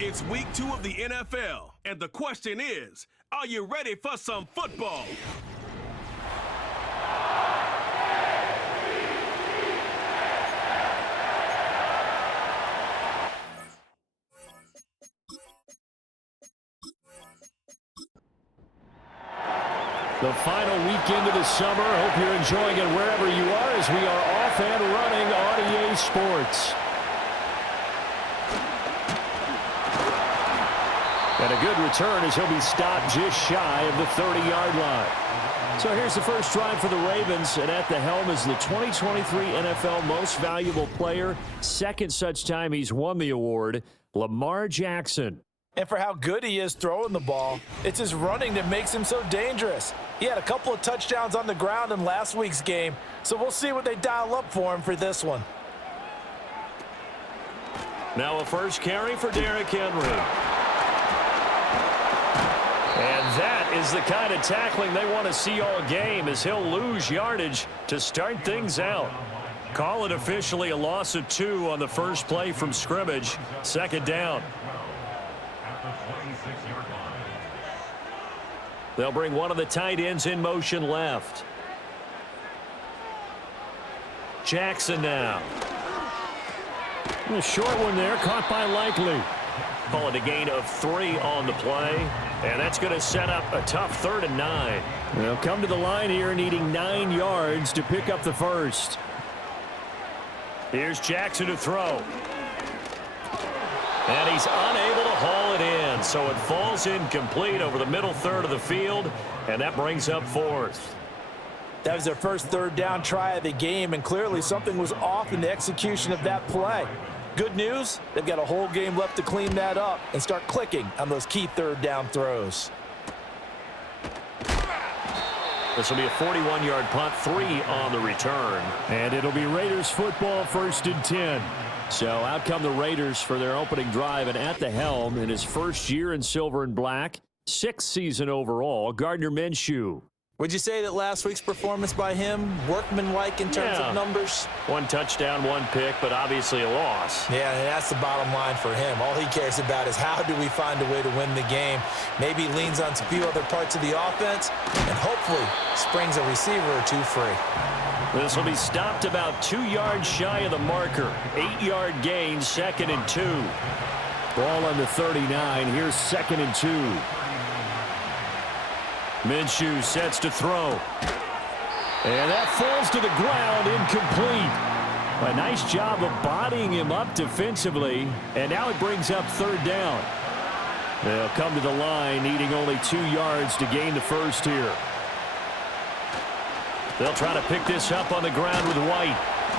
It's week 2 of the NFL, and the question is, are you ready for some football? The final weekend of the summer. Hope you're enjoying it wherever you are as we are off and running on EA Sports. And a good return as he'll be stopped just shy of the 30-yard line. So here's the first drive for the Ravens, and at the helm is the 2023 NFL Most Valuable Player. Second such time he's won the award, Lamar Jackson. And for how good he is throwing the ball, it's his running that makes him so dangerous. He had a couple of touchdowns on the ground in last week's game, so we'll see what they dial up for him for this one. Now a first carry for Derrick Henry. And that is the kind of tackling they want to see all game as he'll lose yardage to start things out. Call it officially a loss of 2 on the first play from scrimmage. Second down. They'll bring one of the tight ends in motion left. Jackson now. A short one there, caught by Likely. Call it a gain of 3 on the play, and that's going to set up a tough 3rd and 9. They'll come to the line here needing 9 yards to pick up the first. Here's Jackson to throw. And he's unable to haul it in, so it falls incomplete over the middle third of the field, and that brings up 4th. That was their first 3rd down try of the game, and clearly something was off in the execution of that play. Good news, they've got a whole game left to clean that up and start clicking on those key 3rd down throws. This will be a 41-yard punt, 3 on the return. And it'll be Raiders football, 1st and 10. So out come the Raiders for their opening drive, and at the helm in his first year in silver and black, 6th season overall, Gardner Minshew. Would you say that last week's performance by him, workmanlike in terms of numbers? 1 touchdown, 1 pick, but obviously a loss. Yeah, and that's the bottom line for him. All he cares about is how do we find a way to win the game. Maybe leans on a few other parts of the offense, and hopefully springs a receiver or 2 free. This will be stopped about 2 yards shy of the marker. 8-yard gain, 2nd and 2. Ball on the 39. Here's 2nd and 2. Minshew sets to throw. And that falls to the ground, incomplete. A nice job of bodying him up defensively, and now it brings up 3rd down. They'll come to the line, needing only 2 yards to gain the first here. They'll try to pick this up on the ground with White.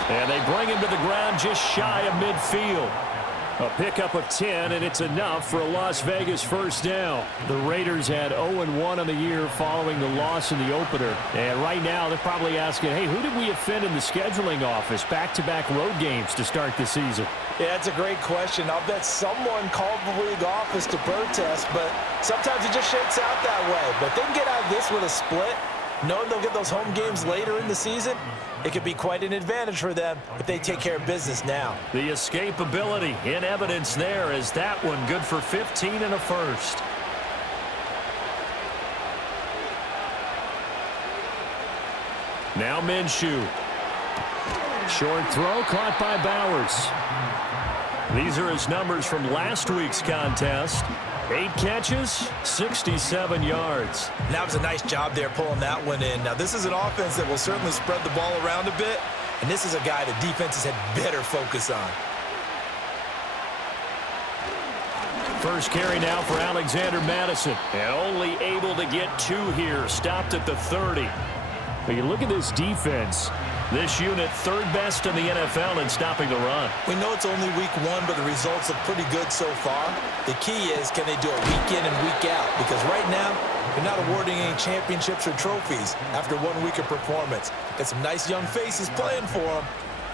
And they bring him to the ground just shy of midfield. A pickup of 10, and it's enough for a Las Vegas first down. The Raiders had 0-1 on the year following the loss in the opener. And right now, they're probably asking, hey, who did we offend in the scheduling office? Back-to-back road games to start the season. Yeah, that's a great question. I'll bet someone called the league office to protest, but sometimes it just shakes out that way. But if they can get out of this with a split, knowing they'll get those home games later in the season, it could be quite an advantage for them if they take care of business now. The escapability in evidence there as that one good for 15 and a first. Now Minshew. Short throw caught by Bowers. These are his numbers from last week's contest. 8 catches, 67 yards. That was a nice job there pulling that one in. Now, this is an offense that will certainly spread the ball around a bit, and this is a guy that defenses had better focus on. First carry now for Alexander Mattison. And only able to get 2 here, stopped at the 30. But you look at this defense. This unit 3rd best in the NFL in stopping the run. We know it's only week 1, but the results look pretty good so far. The key is, can they do it week in and week out? Because right now, they're not awarding any championships or trophies after 1 week of performance. Got some nice young faces playing for them,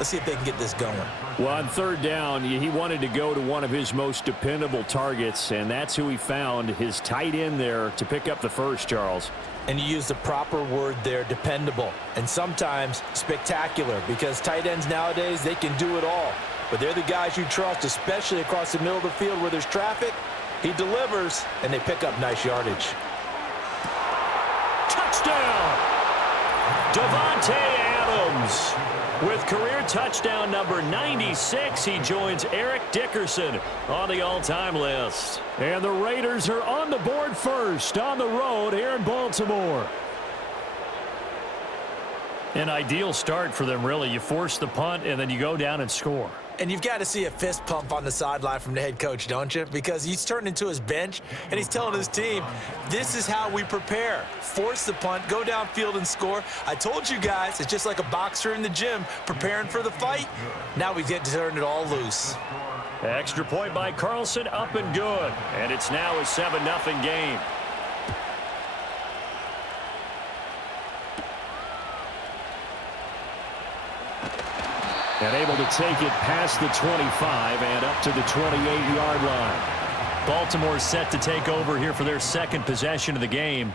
Let's see if they can get this going. Well, on third down, he wanted to go to one of his most dependable targets, and that's who he found, his tight end there, to pick up the first, Charles. And you use the proper word there, dependable, and sometimes spectacular, because tight ends nowadays, they can do it all. But they're the guys you trust, especially across the middle of the field where there's traffic. He delivers, and they pick up nice yardage. Touchdown! Davante Adams. With career touchdown number 96, he joins Eric Dickerson on the all-time list. And the Raiders are on the board first on the road here in Baltimore. An ideal start for them, really. You force the punt, and then you go down and score. And you've got to see a fist pump on the sideline from the head coach, don't you? Because he's turned into his bench, and he's telling his team, this is how we prepare. Force the punt, go downfield and score. I told you guys, it's just like a boxer in the gym preparing for the fight. Now we get to turn it all loose. Extra point by Carlson, up and good. And it's now a 7-0 game. And able to take it past the 25 and up to the 28-yard line. Baltimore set to take over here for their second possession of the game.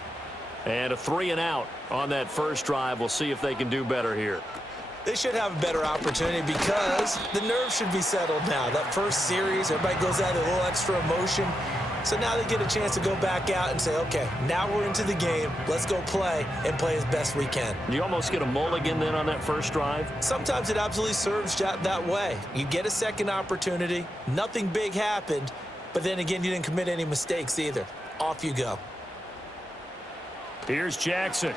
And a 3-and-out on that first drive. We'll see if they can do better here. They should have a better opportunity because the nerves should be settled now. That first series, everybody goes out with a little extra emotion. So now they get a chance to go back out and say, okay, now we're into the game. Let's go play and play as best we can. You almost get a mulligan then on that first drive? Sometimes it absolutely serves that way. You get a second opportunity. Nothing big happened. But then again, you didn't commit any mistakes either. Off you go. Here's Jackson.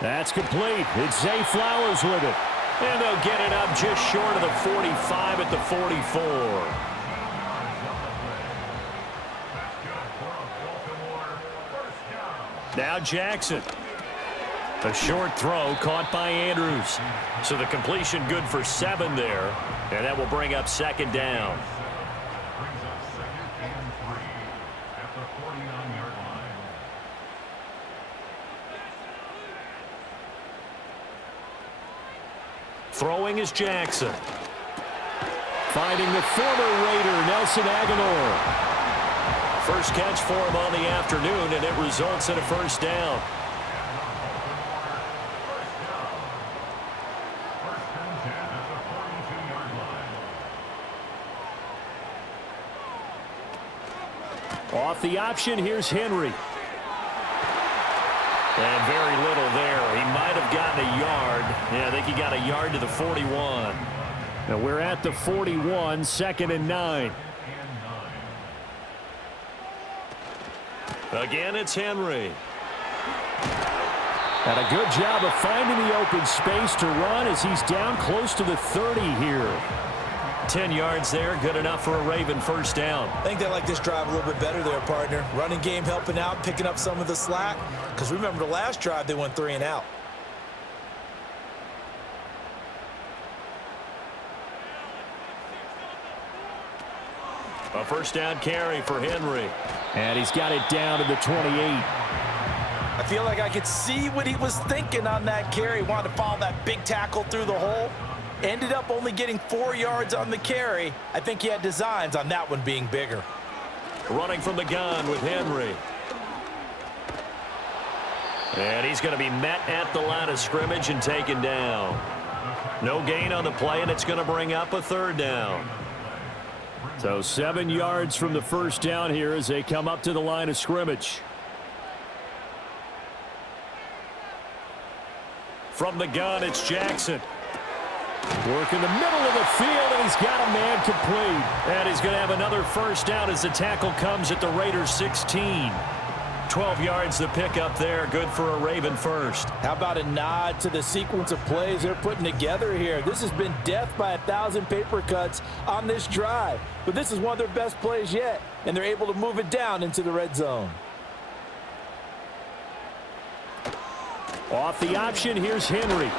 That's complete. It's Zay Flowers with it. And they'll get it up just short of the 45 at the 44. Now Jackson. A short throw caught by Andrews. So the completion good for 7 there. And that will bring up second down. Throwing is Jackson. Finding the former Raider, Nelson Aguilar. First catch for him on the afternoon, and it results in a first down. Off the option, here's Henry. And very little there. He might have gotten a yard. Yeah, I think he got a yard to the 41. Now we're at the 41, 2nd and 9. Again, it's Henry. And a good job of finding the open space to run as he's down close to the 30 here. 10 yards there, good enough for a Raven first down. I think they like this drive a little bit better there, partner. Running game helping out, picking up some of the slack. Because remember the last drive, they went 3 and out. A first down carry for Henry. And he's got it down to the 28. I feel like I could see what he was thinking on that carry. Wanted to follow that big tackle through the hole. Ended up only getting 4 yards on the carry. I think he had designs on that one being bigger. Running from the gun with Henry. And he's going to be met at the line of scrimmage and taken down. No gain on the play, and it's going to bring up a third down. So 7 yards from the first down here as they come up to the line of scrimmage. From the gun, it's Jackson. Work in the middle of the field, and he's got a man complete. And he's going to have another first down as the tackle comes at the Raiders' 16. 12 yards to pick up there. Good for a Raven first. How about a nod to the sequence of plays they're putting together here? This has been death by 1,000 paper cuts on this drive. But this is one of their best plays yet, and they're able to move it down into the red zone. Off the option, here's Henry.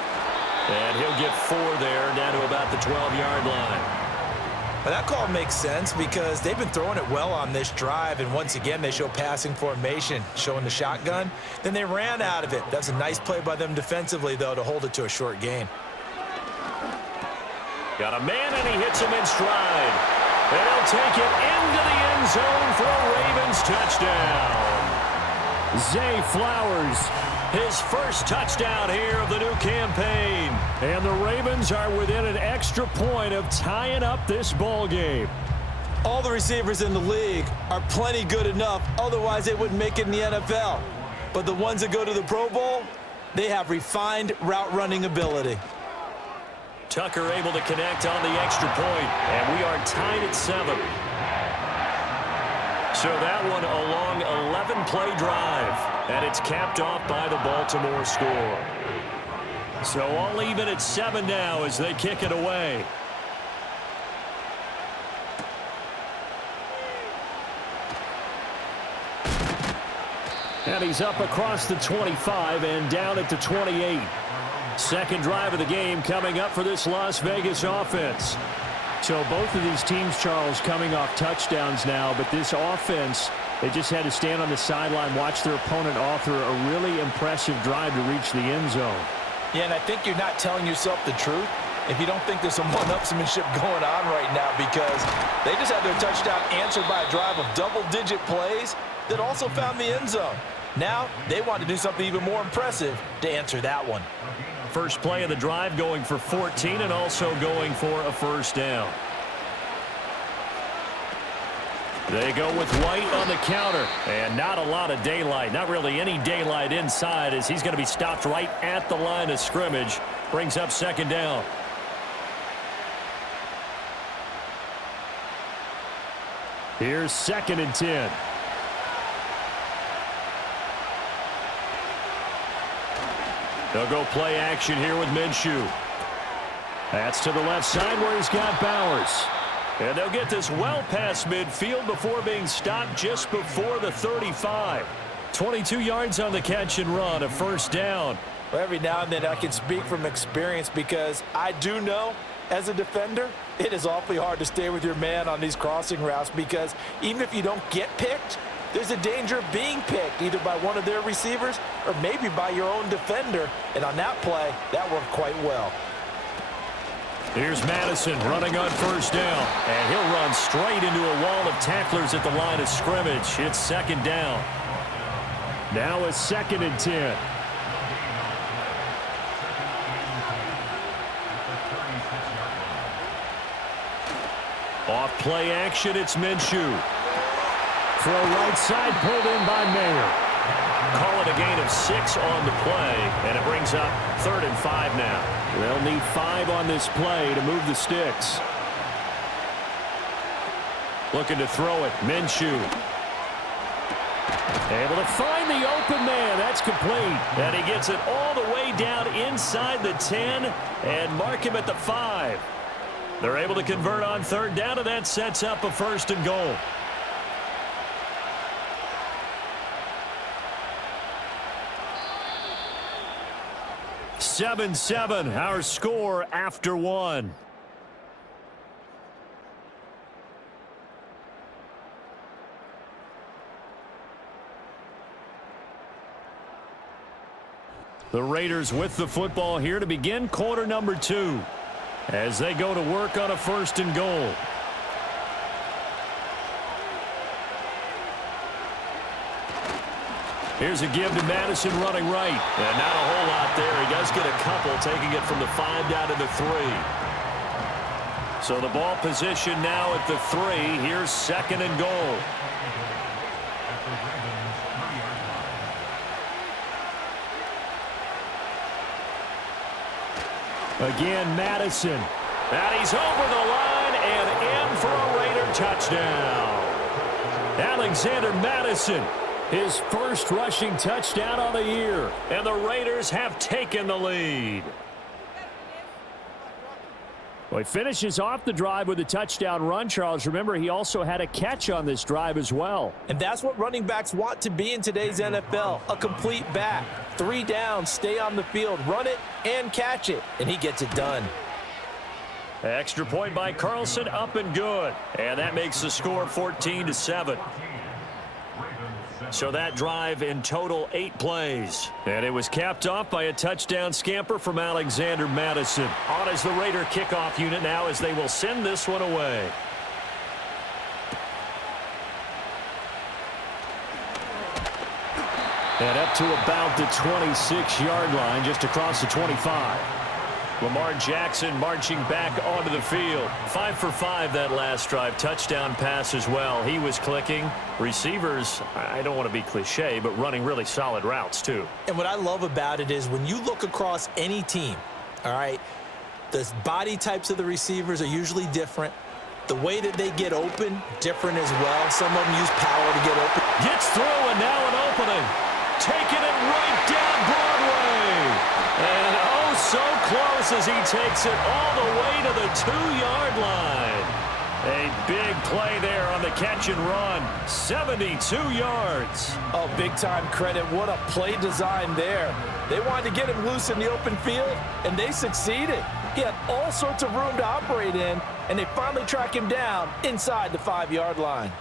And he'll get 4 there, down to about the 12-yard line. Well, that call makes sense because they've been throwing it well on this drive, and once again, they show passing formation, showing the shotgun. Then they ran out of it. That's a nice play by them defensively, though, to hold it to a short gain. Got a man, and he hits him in stride. And he'll take it into the end zone for a Ravens touchdown. Zay Flowers, his first touchdown here of the new campaign. And the Ravens are within an extra point of tying up this ball game. All the receivers in the league are plenty good enough, otherwise they wouldn't make it in the NFL. But the ones that go to the Pro Bowl, they have refined route running ability. Tucker able to connect on the extra point, and we are tied at 7. So that one a long 11-play drive, and it's capped off by the Baltimore score. So all even at 7 now as they kick it away. And he's up across the 25 and down at the 28. Second drive of the game coming up for this Las Vegas offense. So both of these teams, Charles, coming off touchdowns now, but this offense, they just had to stand on the sideline, watch their opponent author a really impressive drive to reach the end zone. Yeah, and I think you're not telling yourself the truth if you don't think there's some one-upsmanship going on right now, because they just had their touchdown answered by a drive of double-digit plays that also found the end zone. Now they want to do something even more impressive to answer that one. First play of the drive going for 14 and also going for a first down. They go with White on the counter, and not a lot of daylight, not really any daylight inside, as he's going to be stopped right at the line of scrimmage. Brings up second down. Here's 2nd and 10. They'll go play action here with Minshew. That's to the left side where he's got Bowers. And they'll get this well past midfield before being stopped just before the 35. 22 yards on the catch and run, a first down. Well, every now and then I can speak from experience, because I do know as a defender it is awfully hard to stay with your man on these crossing routes, because even if you don't get picked, there's a danger of being picked either by one of their receivers or maybe by your own defender. And on that play, that worked quite well. Here's Madison running on first down, and he'll run straight into a wall of tacklers at the line of scrimmage. It's second down. Now a 2nd and 10. Off play action, it's Minshew. Throw right side, pulled in by Mayer. Call it a gain of 6 on the play, and it brings up 3rd and 5 now. They'll need 5 on this play to move the sticks. Looking to throw it, Minshew. Able to find the open man. That's complete. And he gets it all the way down inside the 10 and mark him at the 5. They're able to convert on 3rd down, and that sets up a 1st and goal. (7-7), our score after 1. The Raiders with the football here to begin quarter number 2 as they go to work on a 1st and goal. Here's a give to Madison running right. And not a whole lot there. He does get a couple, taking it from the 5 down to the 3. So the ball position now at the 3. Here's 2nd and goal. Again, Madison. And he's over the line and in for a Raider touchdown. Alexander Madison, his first rushing touchdown of the year. And the Raiders have taken the lead. Well, he finishes off the drive with a touchdown run, Charles. Remember, he also had a catch on this drive as well. And that's what running backs want to be in today's NFL, a complete back. 3 downs, stay on the field, run it, and catch it. And he gets it done. Extra point by Carlson, up and good. And that makes the score 14-7. So that drive in total 8 plays. And it was capped off by a touchdown scamper from Alexander Mattison. On as the Raider kickoff unit now as they will send this one away. And up to about the 26-yard line, just across the 25. Lamar Jackson marching back onto the field. 5 for 5 that last drive. Touchdown pass as well. He was clicking. Receivers, I don't want to be cliche, but running really solid routes too. And what I love about it is when you look across any team, all right, the body types of the receivers are usually different. The way that they get open, different as well. Some of them use power to get open. Gets through and now an opening. Taking it right down Broadway. And oh, so close as he takes it all the way to the 2-yard line. A big play there on the catch and run. 72 yards. Oh, big-time credit. What a play design there. They wanted to get him loose in the open field, and they succeeded. He had all sorts of room to operate in, and they finally track him down inside the 5-yard line.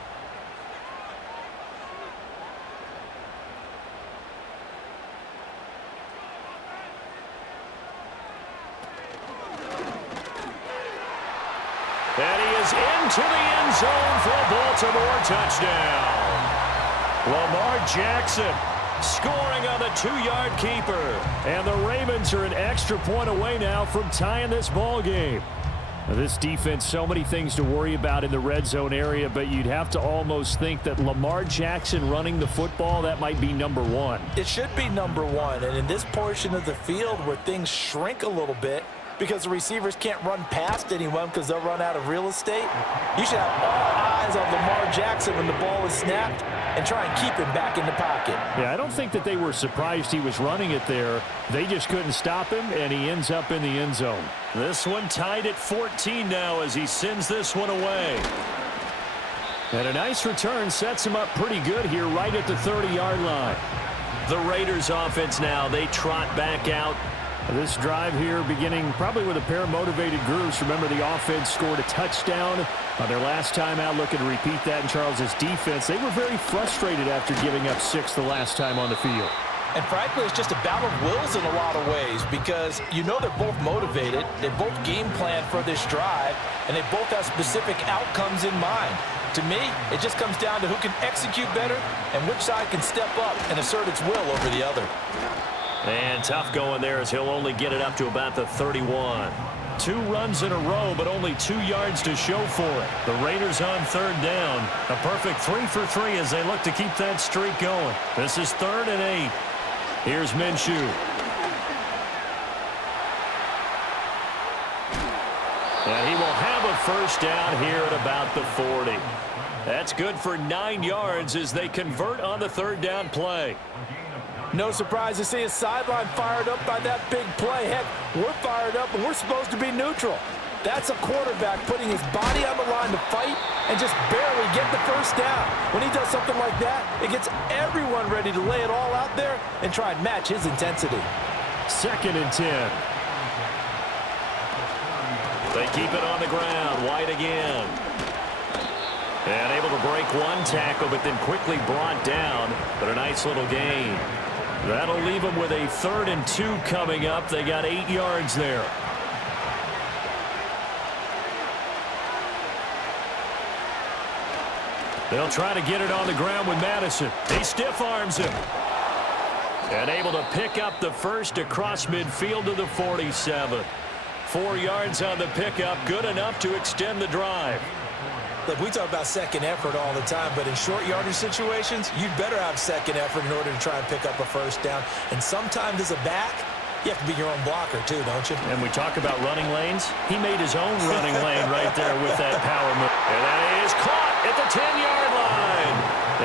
And he is into the end zone for a Baltimore touchdown. Lamar Jackson scoring on the 2-yard keeper. And the Ravens are an extra point away now from tying this ball game. Now, this defense, so many things to worry about in the red zone area, but you'd have to almost think that Lamar Jackson running the football, that might be number one. It should be number one. And in this portion of the field where things shrink a little bit, because the receivers can't run past anyone because they'll run out of real estate, you should have all eyes on Lamar Jackson when the ball is snapped and try and keep him back in the pocket. Yeah, I don't think that they were surprised he was running it there. They just couldn't stop him, and he ends up in the end zone. This one tied at 14 now as he sends this one away. And a nice return sets him up pretty good here right at the 30-yard line. The Raiders offense now, they trot back out. This drive here beginning probably with a pair of motivated groups. Remember, the offense scored a touchdown on their last time out. Looking to repeat that in Charles's defense. They were very frustrated after giving up 6 the last time on the field. And frankly, it's just a battle of wills in a lot of ways because you know they're both motivated. They both game plan for this drive, and they both have specific outcomes in mind. To me, it just comes down to who can execute better and which side can step up and assert its will over the other. And tough going there as he'll only get it up to about the 31. 2 runs in a row, but only 2 yards to show for it. The Raiders on 3rd down. A perfect 3 for 3 as they look to keep that streak going. This is 3rd and 8. Here's Minshew. And he will have a first down here at about the 40. That's good for 9 yards as they convert on the 3rd down play. No surprise to see a sideline fired up by that big play. Heck, we're fired up, and we're supposed to be neutral. That's a quarterback putting his body on the line to fight and just barely get the first down. When he does something like that, it gets everyone ready to lay it all out there and try and match his intensity. 2nd and 10. They keep it on the ground. White again. And able to break one tackle, but then quickly brought down. But a nice little gain. That'll leave them with a 3rd and 2 coming up. They got 8 yards there. They'll try to get it on the ground with Madison. He stiff arms him. And able to pick up the first across midfield to the 47. 4 yards on the pickup. Good enough to extend the drive. Look, we talk about second effort all the time, but in short yardage situations, you'd better have second effort in order to try and pick up a first down. And sometimes as a back, you have to be your own blocker too, don't you? And we talk about running lanes. He made his own running lane right there with that power move. And that is caught at the 10-yard line.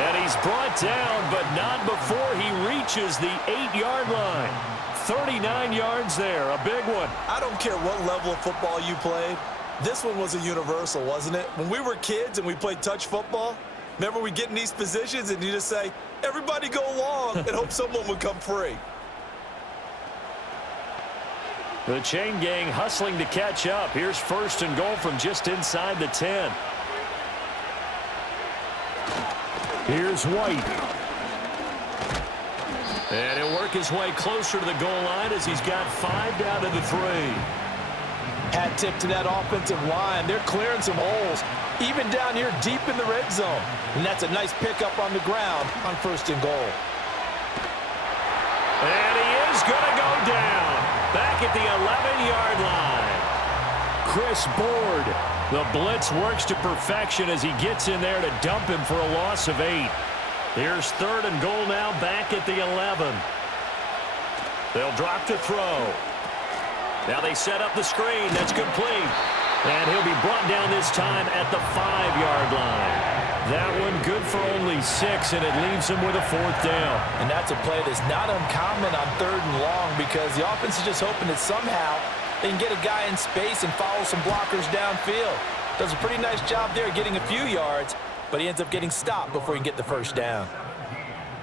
And he's brought down, but not before he reaches the 8-yard line. 39 yards there, a big one. I don't care what level of football you played. This one was a universal, wasn't it? When we were kids and we played touch football, remember we get in these positions and you just say, everybody go long and hope someone would come free. The chain gang hustling to catch up. Here's 1st and goal from just inside the 10. Here's White. And he'll work his way closer to the goal line as he's got 5 down to the 3. Hat tip to that offensive line. They're clearing some holes, even down here deep in the red zone. And that's a nice pickup on the ground on 1st and goal. And he is going to go down back at the 11-yard line. Chris Board. The blitz works to perfection as he gets in there to dump him for a loss of 8. Here's 3rd and goal now back at the 11. They'll drop to throw. Now they set up the screen. That's complete. And he'll be brought down this time at the 5-yard line. That one good for only 6, and it leaves him with a 4th down. And that's a play that's not uncommon on 3rd and long because the offense is just hoping that somehow they can get a guy in space and follow some blockers downfield. Does a pretty nice job there getting a few yards, but he ends up getting stopped before he can get the 1st down.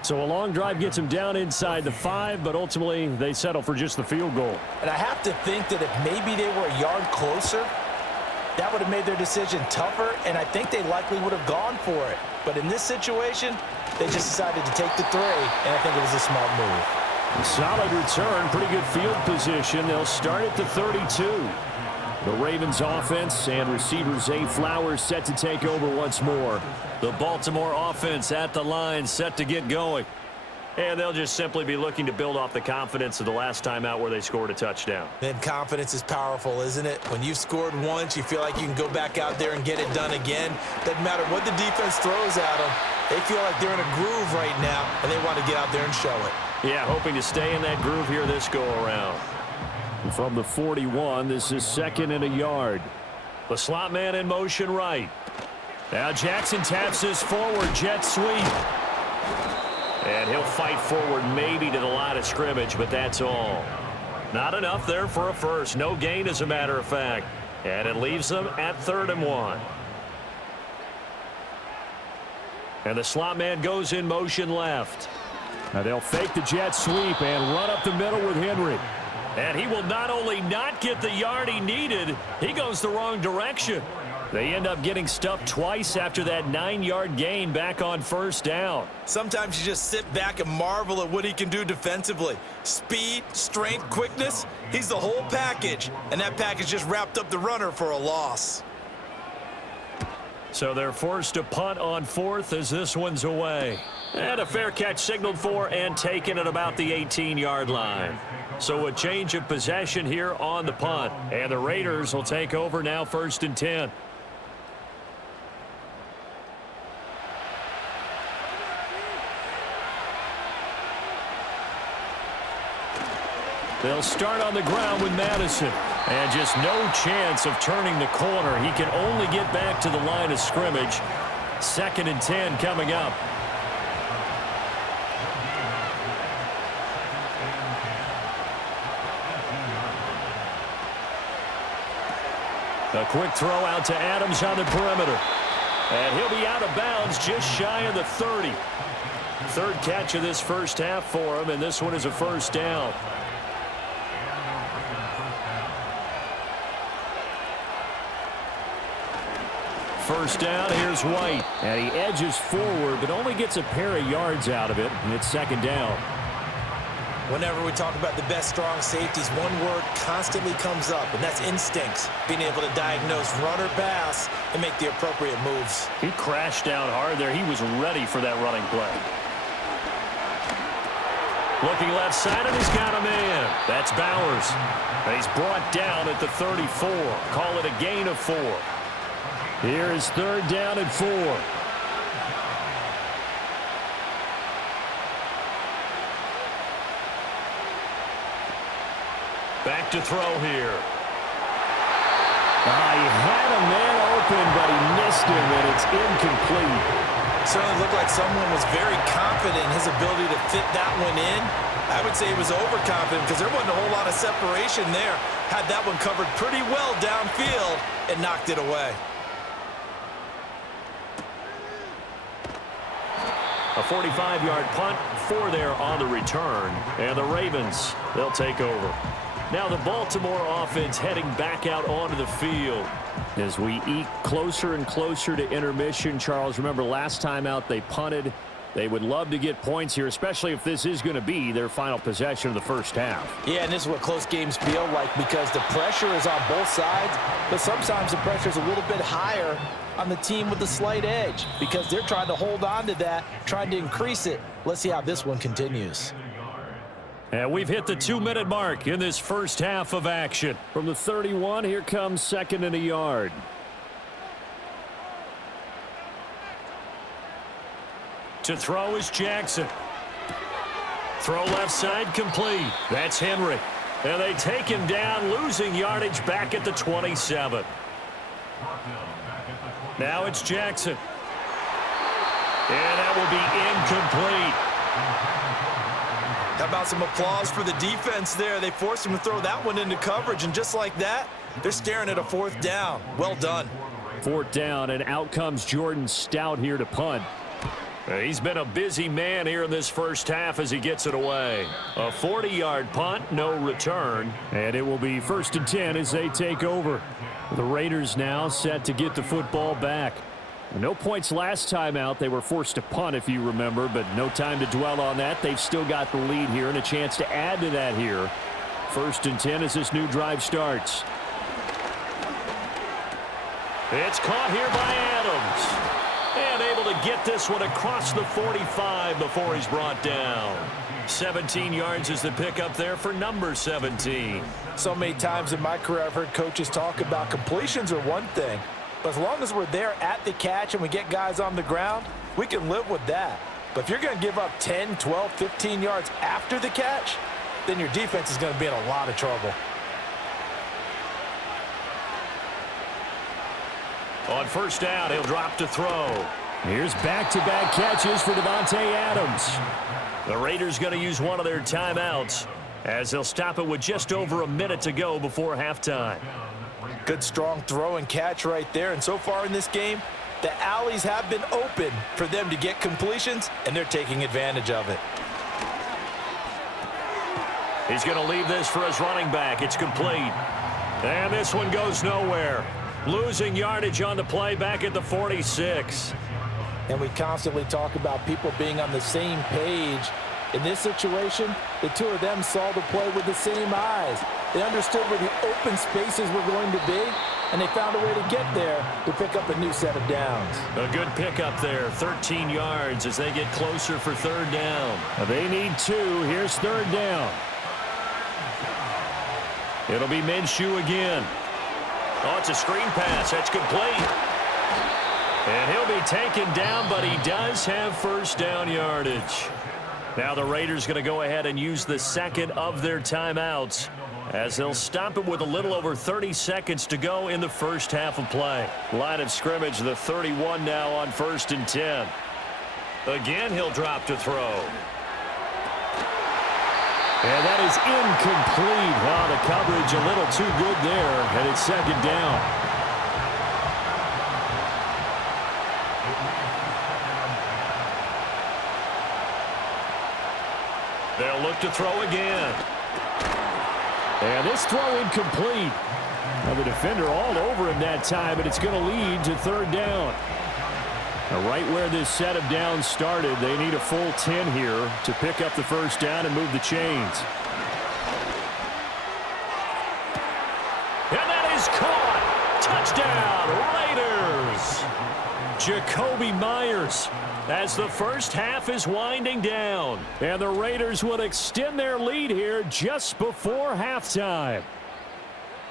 So a long drive gets him down inside the 5, but ultimately they settle for just the field goal. And I have to think that if maybe they were a yard closer, that would have made their decision tougher, and I think they likely would have gone for it. But in this situation, they just decided to take the 3, and I think it was a smart move. Solid return, pretty good field position. They'll start at the 32. The Ravens offense and receiver Zay Flowers set to take over once more. The Baltimore offense at the line set to get going. And they'll just simply be looking to build off the confidence of the last time out where they scored a touchdown. Then confidence is powerful, isn't it? When you've scored once, you feel like you can go back out there and get it done again. Doesn't matter what the defense throws at them. They feel like they're in a groove right now, and they want to get out there and show it. Yeah, hoping to stay in that groove here this go-around. From the 41, this is 2nd and a yard. The slot man in motion right. Now Jackson taps his forward jet sweep. And he'll fight forward maybe to the line of scrimmage, but that's all. Not enough there for a first. No gain, as a matter of fact. And it leaves them at 3rd and 1. And the slot man goes in motion left. Now they'll fake the jet sweep and run up the middle with Henry. And he will not only not get the yard he needed, he goes the wrong direction. They end up getting stuffed twice after that 9-yard gain back on 1st down. Sometimes you just sit back and marvel at what he can do defensively. Speed, strength, quickness, he's the whole package. And that package just wrapped up the runner for a loss. So they're forced to punt on 4th as this one's away. And a fair catch signaled for and taken at about the 18-yard line. So a change of possession here on the punt. And the Raiders will take over now 1st and 10. They'll start on the ground with Madison. And just no chance of turning the corner. He can only get back to the line of scrimmage. 2nd and 10 coming up. A quick throw out to Adams on the perimeter. And he'll be out of bounds just shy of the 30. 3rd catch of this first half for him, and this one is a 1st down. First down, here's White. And he edges forward, but only gets a pair of yards out of it, and it's 2nd down. Whenever we talk about the best strong safeties, one word constantly comes up, and that's instincts. Being able to diagnose run or pass and make the appropriate moves. He crashed down hard there. He was ready for that running play. Looking left side, and he's got a man. That's Bowers. And he's brought down at the 34. Call it a gain of 4. Here is 3rd down and 4. Back to throw here. He had a man open, but he missed him, and it's incomplete. Certainly looked like someone was very confident in his ability to fit that one in. I would say he was overconfident because there wasn't a whole lot of separation there. Had that one covered pretty well downfield and knocked it away. A 45-yard punt, 4 there on the return. And the Ravens, they'll take over. Now the Baltimore offense heading back out onto the field. As we eke closer and closer to intermission, Charles, remember last time out they punted They would love to get points here, especially if this is going to be their final possession of the first half. Yeah, and this is what close games feel like because the pressure is on both sides, but sometimes the pressure is a little bit higher on the team with the slight edge because they're trying to hold on to that, trying to increase it. Let's see how this one continues. And we've hit the 2-minute mark in this first half of action. From the 31, here comes 2nd and a yard. To throw is Jackson. Throw left side complete. That's Henry. And they take him down, losing yardage back at the 27. Now it's Jackson. And that will be incomplete. How about some applause for the defense there? They forced him to throw that one into coverage, and just like that, they're staring at a 4th down. Well done. 4th down, and out comes Jordan Stout here to punt. He's been a busy man here in this first half as he gets it away. A 40-yard punt, no return, and it will be 1st and 10 as they take over. The Raiders now set to get the football back. No points last time out. They were forced to punt, if you remember, but no time to dwell on that. They've still got the lead here and a chance to add to that here. 1st and 10 as this new drive starts. It's caught here by Adams. And able to get this one across the 45 before he's brought down. 17 yards is the pickup there for number 17. So many times in my career I've heard coaches talk about completions are one thing, but as long as we're there at the catch and we get guys on the ground, we can live with that. But if you're going to give up 10, 12, 15 yards after the catch, then your defense is going to be in a lot of trouble. On 1st down, he'll drop to throw. Here's back-to-back catches for Davante Adams. The Raiders going to use one of their timeouts as they'll stop it with just over a minute to go before halftime. Good, strong throw and catch right there. And so far in this game, the alleys have been open for them to get completions, and they're taking advantage of it. He's going to leave this for his running back. It's complete. And this one goes nowhere. Losing yardage on the play back at the 46. And we constantly talk about people being on the same page. In this situation, the two of them saw the play with the same eyes. They understood where the open spaces were going to be, and they found a way to get there to pick up a new set of downs. A good pickup there, 13 yards as they get closer for 3rd down. They need 2. Here's 3rd down. It'll be Minshew again. Oh, it's a screen pass. That's complete. And he'll be taken down, but he does have 1st down yardage. Now the Raiders going to go ahead and use the 2nd of their timeouts as they'll stop it with a little over 30 seconds to go in the first half of play. Line of scrimmage, the 31 now on 1st and 10. Again, he'll drop to throw. And that is incomplete. Wow, the coverage a little too good there, and it's 2nd down. They'll look to throw again. And this throw incomplete. Now the defender all over him that time, and it's going to lead to 3rd down. Now right where this set of downs started, they need a full 10 here to pick up the 1st down and move the chains. And that is caught. Touchdown, Raiders. Jacoby Myers as the first half is winding down. And the Raiders will extend their lead here just before halftime.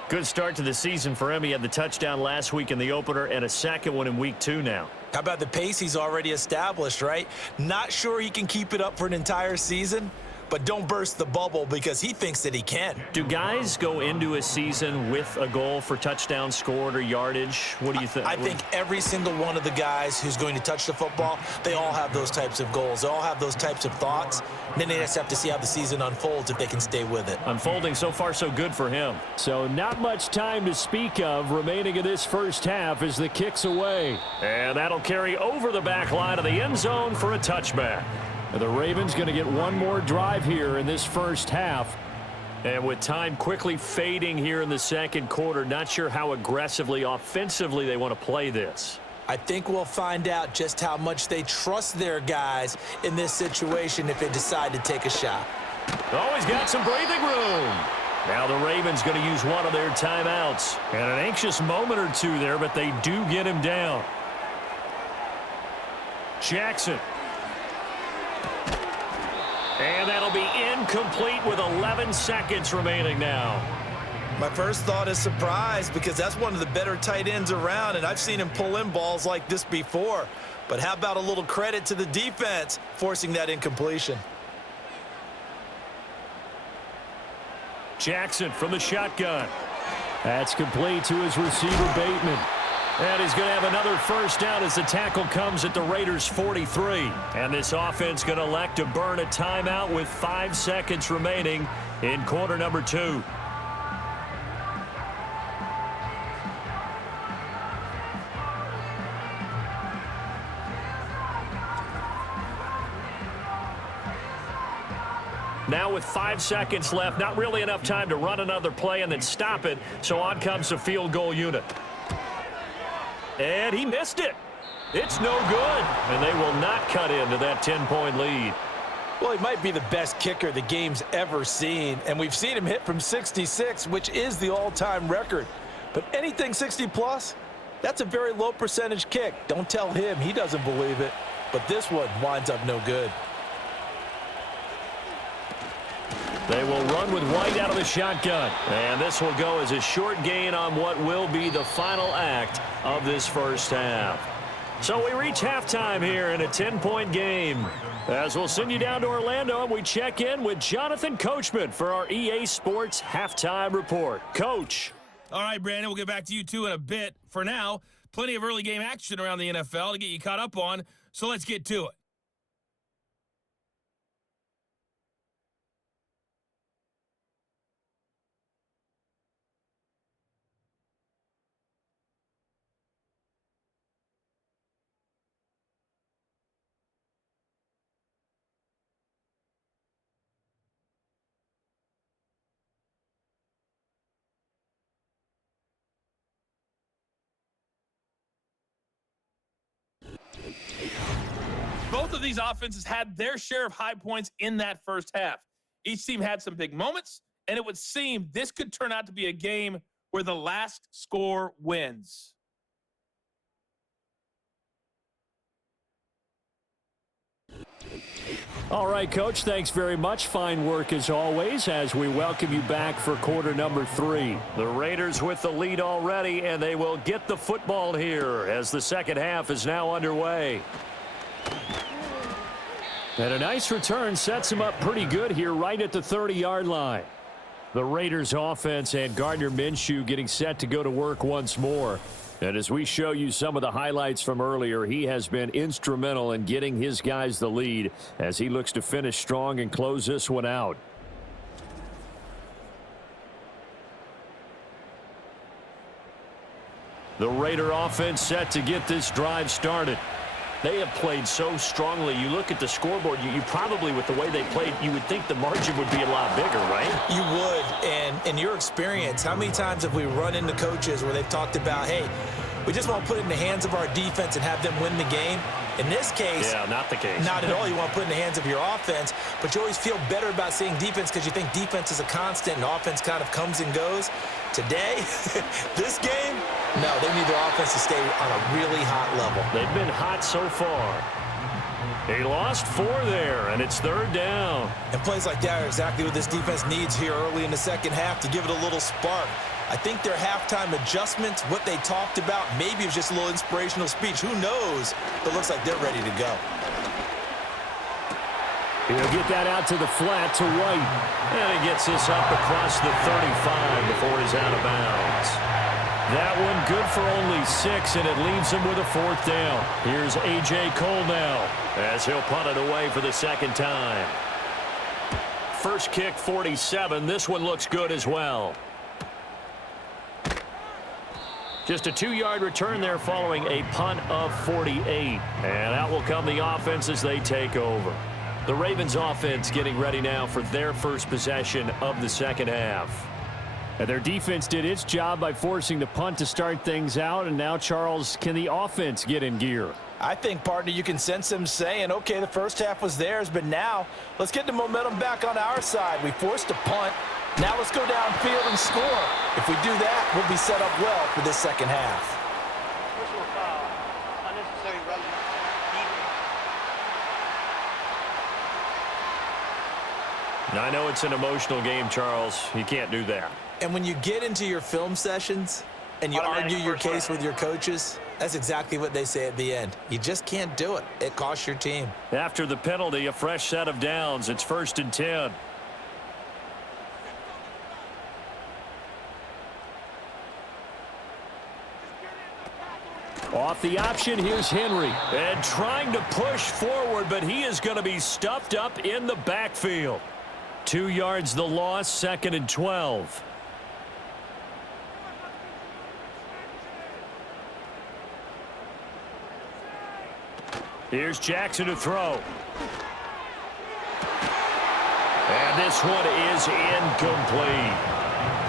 Good start to the season for him. He had the touchdown last week in the opener and a 2nd one in week 2 now. How about the pace he's already established, right? Not sure he can keep it up for an entire season, but don't burst the bubble because he thinks that he can. Do guys go into a season with a goal for touchdown scored or yardage? What do you think? I think every single one of the guys who's going to touch the football, they all have those types of goals. They all have those types of thoughts. And then they just have to see how the season unfolds if they can stay with it. Unfolding so far so good for him. So not much time to speak of remaining in this first half as the kick's away. And that'll carry over the back line of the end zone for a touchback. The Ravens going to get one more drive here in this first half. And with time quickly fading here in the 2nd quarter, not sure how aggressively, offensively they want to play this. I think we'll find out just how much they trust their guys in this situation if they decide to take a shot. Oh, he's got some breathing room. Now the Ravens going to use one of their timeouts. And an anxious moment or two there, but they do get him down. Jackson. And that'll be incomplete with 11 seconds remaining now. My first thought is surprise because that's one of the better tight ends around, and I've seen him pull in balls like this before. But how about a little credit to the defense forcing that incompletion? Jackson from the shotgun. That's complete to his receiver, Bateman. And he's going to have another first down as the tackle comes at the Raiders' 43. And this offense going to elect to burn a timeout with 5 seconds remaining in quarter number 2. Now with 5 seconds left, not really enough time to run another play and then stop it, so on comes the field goal unit. And he missed it. It's no good, and they will not cut into that 10-point lead. Well, he might be the best kicker the game's ever seen, and we've seen him hit from 66, which is the all-time record. But anything 60-plus, that's a very low percentage kick. Don't tell him he doesn't believe it, but this one winds up no good. They will run with White out of the shotgun. And this will go as a short gain on what will be the final act of this first half. So we reach halftime here in a 10-point game. As we'll send you down to Orlando, and we check in with Jonathan Coachman for our EA Sports Halftime Report. Coach. All right, Brandon, we'll get back to you, too, in a bit. For now, plenty of early game action around the NFL to get you caught up on, so let's get to it. Both of these offenses had their share of high points in that first half. Each team had some big moments, and it would seem this could turn out to be a game where the last score wins. All right, Coach, thanks very much. Fine work as always as we welcome you back for quarter number 3. The Raiders with the lead already, and they will get the football here as the second half is now underway. And a nice return sets him up pretty good here right at the 30-yard line. The Raiders offense and Gardner Minshew getting set to go to work once more. And as we show you some of the highlights from earlier, he has been instrumental in getting his guys the lead as he looks to finish strong and close this one out. The Raider offense set to get this drive started. They have played so strongly. You look at the scoreboard, you probably, with the way they played, you would think the margin would be a lot bigger, right? You would, and in your experience, how many times have we run into coaches where they've talked about, hey, we just want to put it in the hands of our defense and have them win the game? In this case, yeah, not the case. Not at all. You want to put it in the hands of your offense, but you always feel better about seeing defense because you think defense is a constant and offense kind of comes and goes. Today, this game, no, they need their offense to stay on a really hot level. They've been hot so far. He lost 4 there, and it's third down. And plays like that are exactly what this defense needs here early in the second half to give it a little spark. I think their halftime adjustments, what they talked about, maybe it was just a little inspirational speech. Who knows? But it looks like they're ready to go. He'll get that out to the flat to White. And he gets this up across the 35 before he's out of bounds. That one good for only 6, and it leaves him with a 4th down. Here's A.J. Cole now as he'll punt it away for the second time. First kick, 47. This one looks good as well. Just a 2-yard return there following a punt of 48. And out will come the offense as they take over. The Ravens offense getting ready now for their first possession of the second half. And their defense did its job by forcing the punt to start things out, and now, Charles, can the offense get in gear? I think, partner, you can sense them saying, okay, the first half was theirs, but now let's get the momentum back on our side. We forced a punt. Now let's go downfield and score. If we do that, we'll be set up well for this second half. Personal foul, unnecessary run. I know it's an emotional game, Charles. You can't do that. And when you get into your film sessions and you argue your case with your coaches, that's exactly what they say at the end. You just can't do it. It costs your team. After the penalty, a fresh set of downs. It's 1st and 10. Off the option, here's Henry. And trying to push forward, but he is going to be stuffed up in the backfield. 2 yards the loss, 2nd and 12. Here's Jackson to throw. And this one is incomplete.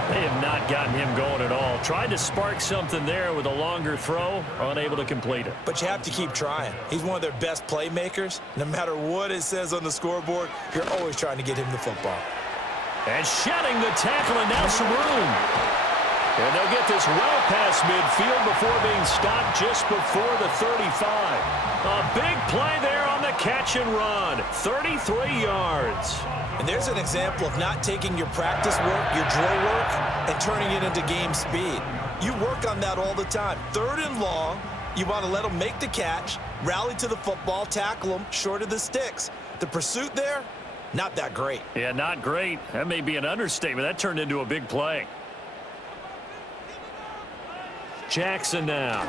They have not gotten him going at all. Tried to spark something there with a longer throw, unable to complete it. But you have to keep trying. He's one of their best playmakers. No matter what it says on the scoreboard, you're always trying to get him the football. And shedding the tackle, and now some room. And they'll get this well past midfield before being stopped just before the 35. A big play there on the catch and run. 33 yards. And there's an example of not taking your practice work, your drill work, and turning it into game speed. You work on that all the time. 3rd and long, you want to let them make the catch, rally to the football, tackle them short of the sticks. The pursuit there, not that great. Yeah, not great. That may be an understatement. That turned into a big play. Jackson now.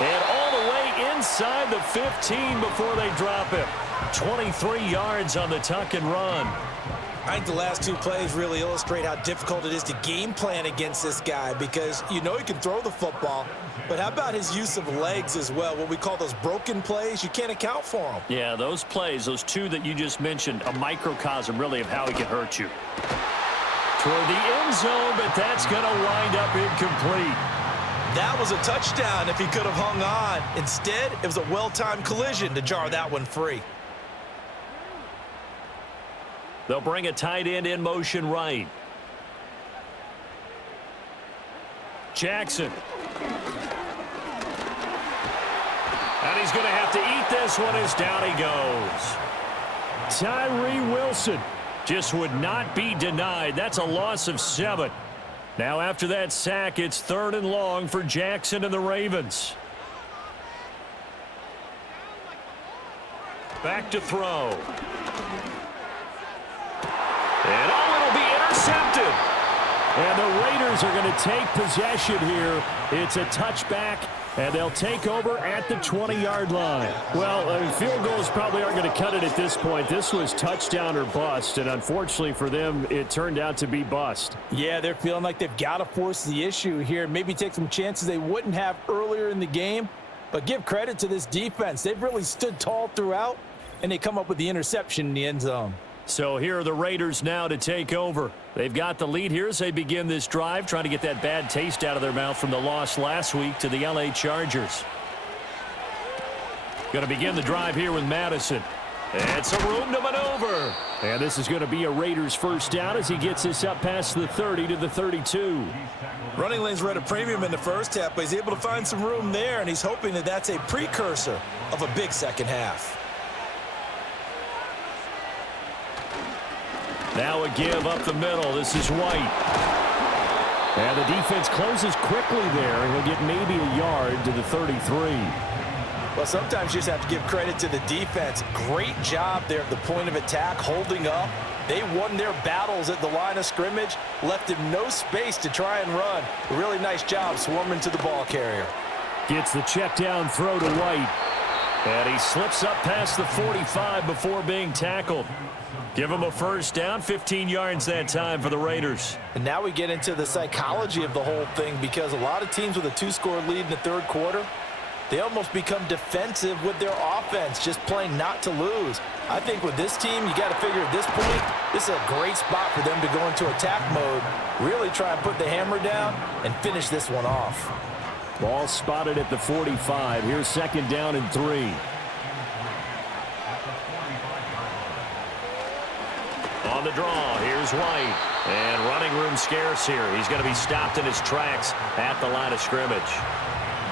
And all the way inside the 15 before they drop him. 23 yards on the tuck and run. I think the last 2 plays really illustrate how difficult it is to game plan against this guy because you know he can throw the football, but how about his use of legs as well? What we call those broken plays, you can't account for them. Yeah, those plays, those 2 that you just mentioned, a microcosm really of how he can hurt you. Toward the end zone, but that's going to wind up incomplete. That was a touchdown if he could have hung on. Instead, it was a well-timed collision to jar that one free. They'll bring a tight end in motion right. Jackson. And he's going to have to eat this one as down he goes. Tyree Wilson just would not be denied. That's a loss of 7. Now after that sack, it's 3rd and long for Jackson and the Ravens. Back to throw. And it'll be intercepted. And the Raiders are going to take possession here. It's a touchback, and they'll take over at the 20-yard line. Well, field goals probably aren't going to cut it at this point. This was touchdown or bust, and unfortunately for them, it turned out to be bust. Yeah, they're feeling like they've got to force the issue here, maybe take some chances they wouldn't have earlier in the game. But give credit to this defense. They've really stood tall throughout, and they come up with the interception in the end zone. So here are the Raiders now to take over. They've got the lead here as they begin this drive, trying to get that bad taste out of their mouth from the loss last week to the LA Chargers. Going to begin the drive here with Madison. And some room to maneuver. And this is going to be a Raiders first down as he gets this up past the 30 to the 32. Running lanes were at a premium in the first half, but he's able to find some room there, and he's hoping that that's a precursor of a big second half. Now a give up the middle. This is White. And the defense closes quickly there, and he'll get maybe a yard to the 33. Well, sometimes you just have to give credit to the defense. Great job there at the point of attack, holding up. They won their battles at the line of scrimmage, left him no space to try and run. A really nice job swarming to the ball carrier. Gets the check down throw to White. And he slips up past the 45 before being tackled. Give him a first down, 15 yards that time for the Raiders. And now we get into the psychology of the whole thing, because a lot of teams with a 2-score lead in the third quarter, they almost become defensive with their offense, just playing not to lose. I think with this team, you got to figure at this point, this is a great spot for them to go into attack mode, really try and put the hammer down and finish this one off. Ball spotted at the 45. Here's second down and 3. On the draw, here's White. And running room scarce here. He's going to be stopped in his tracks at the line of scrimmage.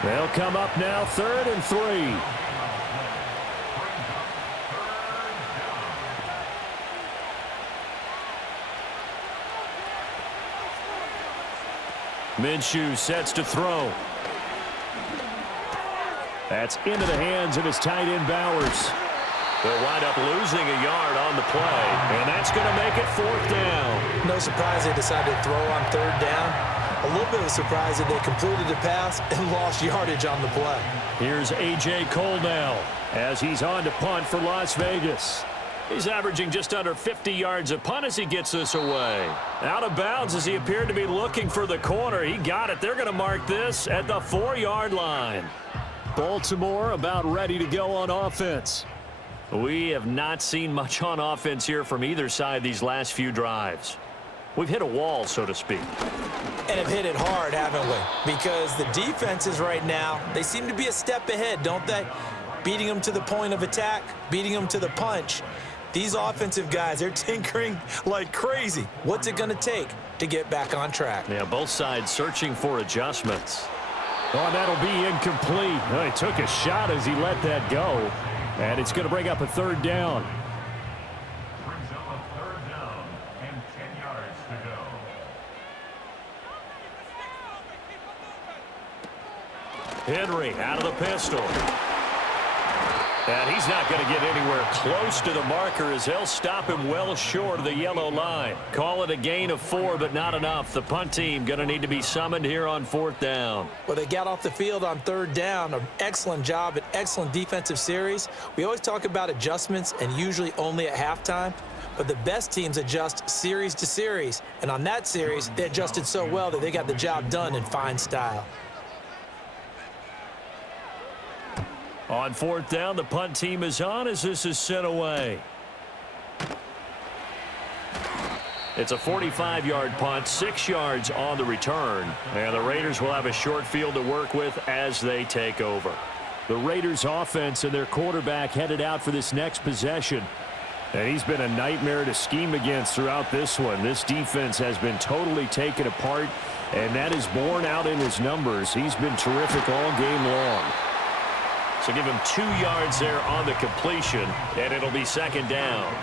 They'll come up now, 3rd and 3. Minshew sets to throw. That's into the hands of his tight end, Bowers. They'll wind up losing a yard on the play, and that's going to make it 4th down. No surprise they decided to throw on 3rd down. A little bit of a surprise that they completed the pass and lost yardage on the play. Here's A.J. Cole now as he's on to punt for Las Vegas. He's averaging just under 50 yards a punt as he gets this away. Out of bounds as he appeared to be looking for the corner. He got it. They're going to mark this at the 4-yard line. Baltimore about ready to go on offense. We have not seen much on offense here from either side these last few drives. We've hit a wall, so to speak. And have hit it hard, haven't we? Because the defenses right now, they seem to be a step ahead, don't they? Beating them to the point of attack, beating them to the punch. These offensive guys, they're tinkering like crazy. What's it going to take to get back on track? Yeah, both sides searching for adjustments. Oh, that'll be incomplete. Oh, he took a shot as he let that go. And it's going to bring up a 3rd down. Brings up a 3rd down and 10 yards to go. Henry out of the pistol. And he's not going to get anywhere close to the marker as they'll stop him well short of the yellow line. Call it a gain of 4, but not enough. The punt team going to need to be summoned here on 4th down. Well, they got off the field on 3rd down. An excellent job, an excellent defensive series. We always talk about adjustments and usually only at halftime. But the best teams adjust series to series. And on that series, they adjusted so well that they got the job done in fine style. On 4th down, the punt team is on as this is sent away. It's a 45-yard punt, 6 yards on the return. And the Raiders will have a short field to work with as they take over. The Raiders offense and their quarterback headed out for this next possession. And he's been a nightmare to scheme against throughout this one. This defense has been totally taken apart, and that is borne out in his numbers. He's been terrific all game long. So give him 2 yards there on the completion, and it'll be 2nd down.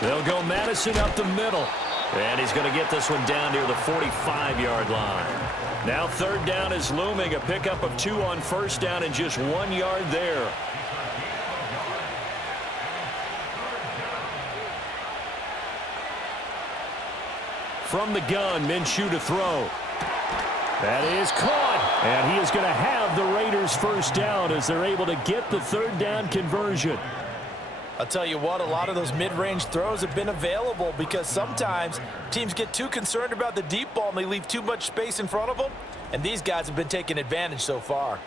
They'll go Madison up the middle. And he's going to get this one down near the 45-yard line. Now 3rd down is looming. A pickup of 2 on 1st down and just 1 yard there. From the gun, Minshew to throw. That is caught. And he is going to have the Raiders 1st down as they're able to get the 3rd down conversion. I'll tell you what, a lot of those mid-range throws have been available because sometimes teams get too concerned about the deep ball and they leave too much space in front of them. And these guys have been taking advantage so far.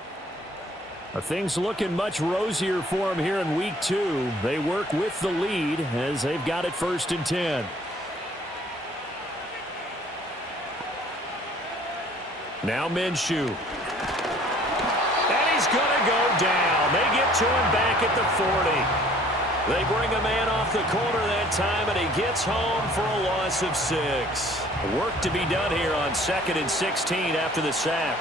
Things looking much rosier for them here in week 2. They work with the lead as they've got it 1st and 10. Now Minshew. And he's going to go down. They get to him back at the 40. They bring a man off the corner that time, and he gets home for a loss of 6. Work to be done here on 2nd and 16 after the sack.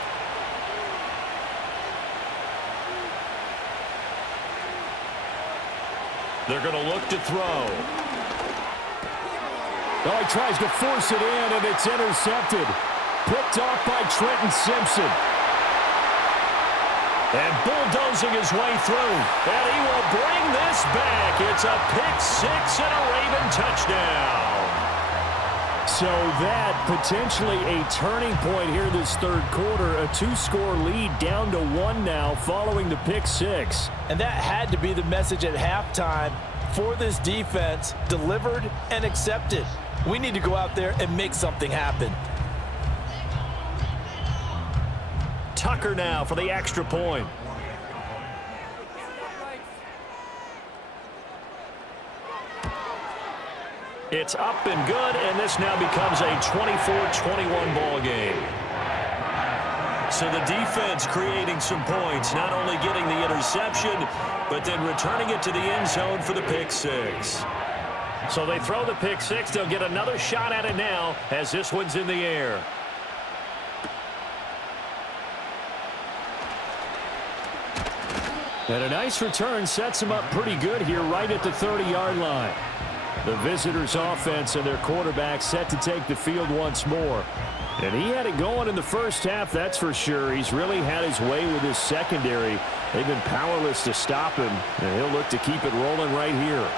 They're going to look to throw. Oh, he tries to force it in, and it's intercepted. Picked off by Trenton Simpson. And bulldozing his way through. And he will bring this back. It's a pick 6 and a Raven touchdown. So that potentially a turning point here this 3rd quarter. A 2-score lead down to 1 now following the pick 6. And that had to be the message at halftime for this defense. Delivered and accepted. We need to go out there and make something happen. Tucker now for the extra point. It's up and good, and this now becomes a 24-21 ball game. So the defense creating some points, not only getting the interception, but then returning it to the end zone for the pick six. So they throw the pick six. They'll get another shot at it now as this one's in the air. And a nice return sets him up pretty good here right at the 30-yard line. The visitors' offense and their quarterback set to take the field once more. And he had it going in the first half, that's for sure. He's really had his way with his secondary. They've been powerless to stop him, and he'll look to keep it rolling right here.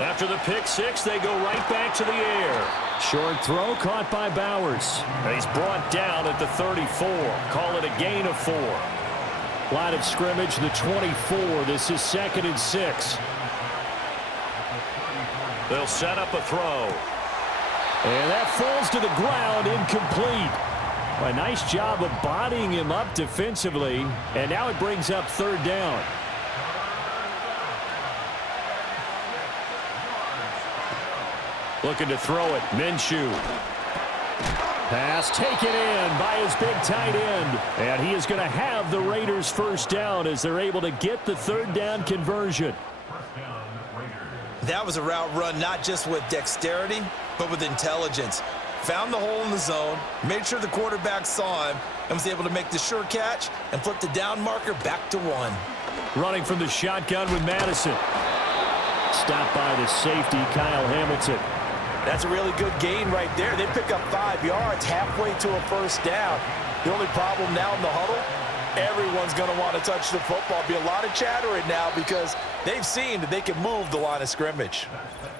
After the pick six, they go right back to the air. Short throw caught by Bowers. And he's brought down at the 34. Call it a gain of 4. Line of scrimmage, the 24. This is 2nd and 6. They'll set up a throw. And that falls to the ground, incomplete. A nice job of bodying him up defensively. And now it brings up 3rd down. Looking to throw it. Minshew. Pass taken in by his big tight end. And he is going to have the Raiders first down as they're able to get the 3rd down conversion. That was a route run not just with dexterity, but with intelligence. Found the hole in the zone, made sure the quarterback saw him, and was able to make the sure catch and flip the down marker back to 1. Running from the shotgun with Madison. Stopped by the safety, Kyle Hamilton. That's a really good gain right there. They pick up 5 yards halfway to a first down. The only problem now in the huddle, everyone's going to want to touch the football. Be a lot of chattering now because they've seen that they can move the line of scrimmage.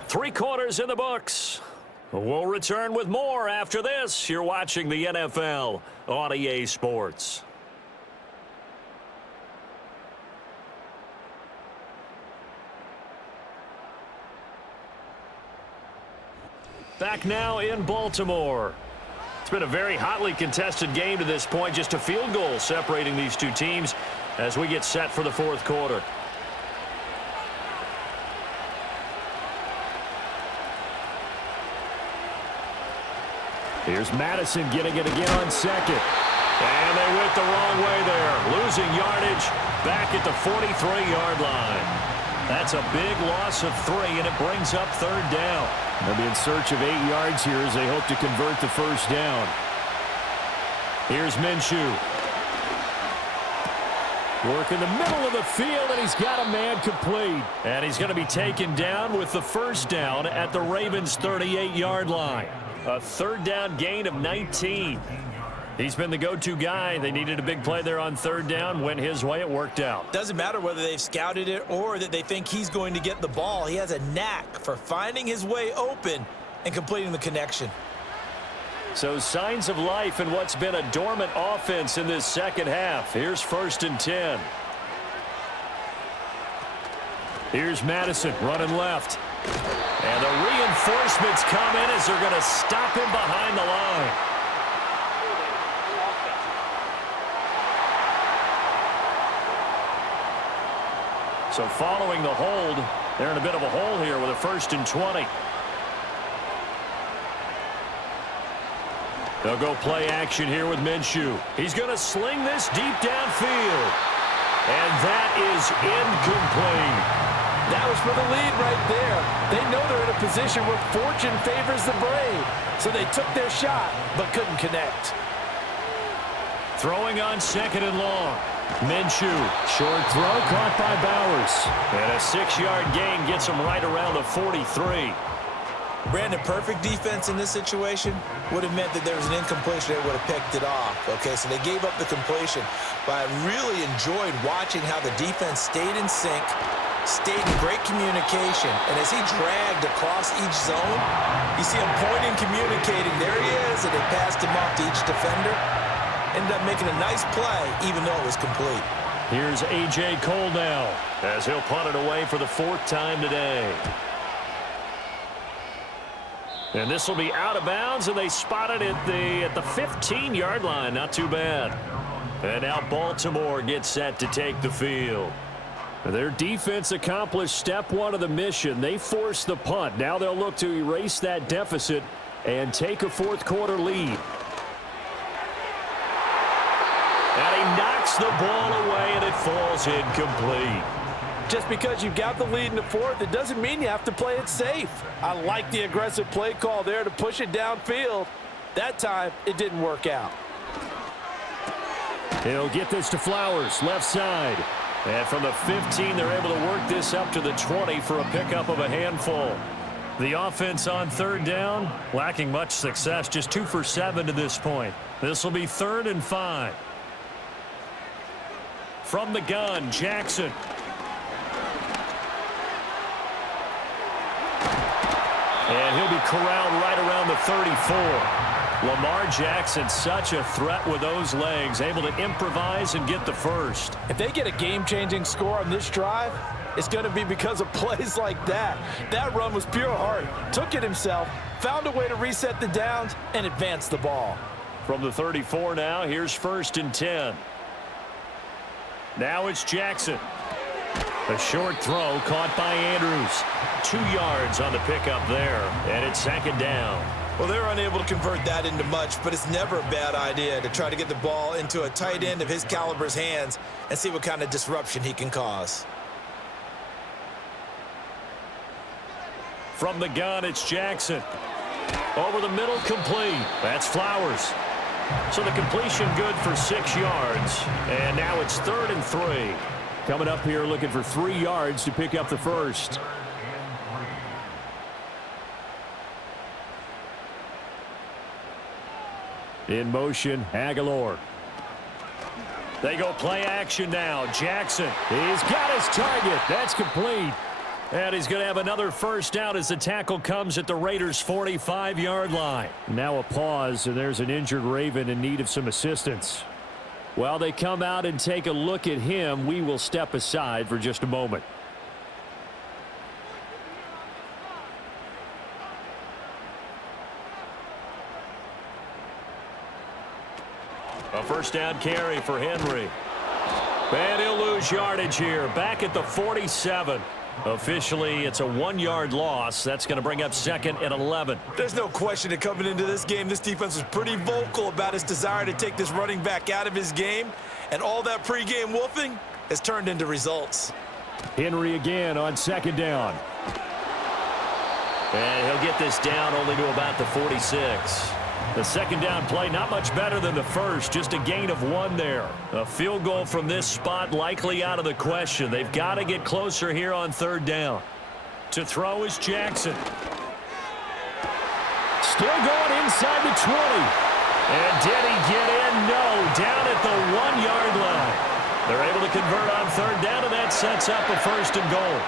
3 quarters in the books. We'll return with more after this. You're watching the NFL on EA Sports. Back now in Baltimore. It's been a very hotly contested game to this point. Just a field goal separating these two teams as we get set for the 4th quarter. Here's Madison getting it again on 2nd. And they went the wrong way there. Losing yardage back at the 43-yard line. That's a big loss of 3, and it brings up 3rd down. They'll be in search of 8 yards here as they hope to convert the first down. Here's Minshew. Work in the middle of the field, and he's got a man complete. And he's going to be taken down with the first down at the Ravens' 38-yard line. A 3rd down gain of 19. He's been the go-to guy. They needed a big play there on 3rd down. Went his way. It worked out. Doesn't matter whether they've scouted it or that they think he's going to get the ball. He has a knack for finding his way open and completing the connection. So signs of life in what's been a dormant offense in this second half. Here's 1st and 10. Here's Madison running left. And the reinforcements come in as they're going to stop him behind the line. So following the hold, they're in a bit of a hole here with a 1st and 20. They'll go play action here with Minshew. He's going to sling this deep downfield. And that is incomplete. That was for the lead right there. They know they're in a position where fortune favors the brave. So they took their shot, but couldn't connect. Throwing on 2nd and long. Minshew, short throw caught by Bowers. And a 6-yard gain gets him right around the 43. Brandon, perfect defense in this situation would have meant that there was an incompletion. They would have picked it off. Okay, so they gave up the completion. But I really enjoyed watching how the defense stayed in sync, stayed in great communication. And as he dragged across each zone, you see him pointing, communicating. There he is, and they passed him off to each defender. Ended up making a nice play, even though it was complete. Here's A.J. Cole now, as he'll punt it away for the 4th time today. And this will be out of bounds, and they spot it at the 15-yard line. Not too bad. And now Baltimore gets set to take the field. Their defense accomplished step one of the mission. They forced the punt. Now they'll look to erase that deficit and take a fourth-quarter lead. And he knocks the ball away, and it falls incomplete. Just because you've got the lead in the fourth, it doesn't mean you have to play it safe. I like the aggressive play call there to push it downfield. That time, it didn't work out. He'll get this to Flowers, left side. And from the 15, they're able to work this up to the 20 for a pickup of a handful. The offense on third down, lacking much success, just 2 for 7 to this point. This will be 3rd and 5. From the gun, Jackson. And he'll be corralled right around the 34. Lamar Jackson, such a threat with those legs, able to improvise and get the first. If they get a game-changing score on this drive, it's going to be because of plays like that. That run was pure heart. Took it himself, found a way to reset the downs, and advance the ball. From the 34 now, here's 1st and 10. Now it's Jackson. A short throw caught by Andrews. 2 yards on the pickup there, and it's 2nd down. Well, they were unable to convert that into much, but it's never a bad idea to try to get the ball into a tight end of his caliber's hands and see what kind of disruption he can cause. From the gun, it's Jackson. Over the middle, complete. That's Flowers. So the completion good for 6 yards. And now it's 3rd and 3. Coming up here looking for 3 yards to pick up the first. In motion, Aguilar. They go play action now. Jackson, he's got his target. That's complete. And he's going to have another first down as the tackle comes at the Raiders' 45-yard line. Now a pause, and there's an injured Raven in need of some assistance. While they come out and take a look at him, we will step aside for just a moment. A first down carry for Henry. And he'll lose yardage here. Back at the 47. Officially, it's a 1-yard loss. That's going to bring up 2nd and 11. There's no question that coming into this game, this defense was pretty vocal about its desire to take this running back out of his game. And all that pregame wolfing has turned into results. Henry again on 2nd down. And he'll get this down only to about the 46. The 2nd down play, not much better than the first, just a gain of 1 there. A field goal from this spot likely out of the question. They've got to get closer here on 3rd down. To throw is Jackson. Still going inside the 20. And did he get in? No, down at the 1-yard line. They're able to convert on 3rd down, and that sets up a 1st and goal.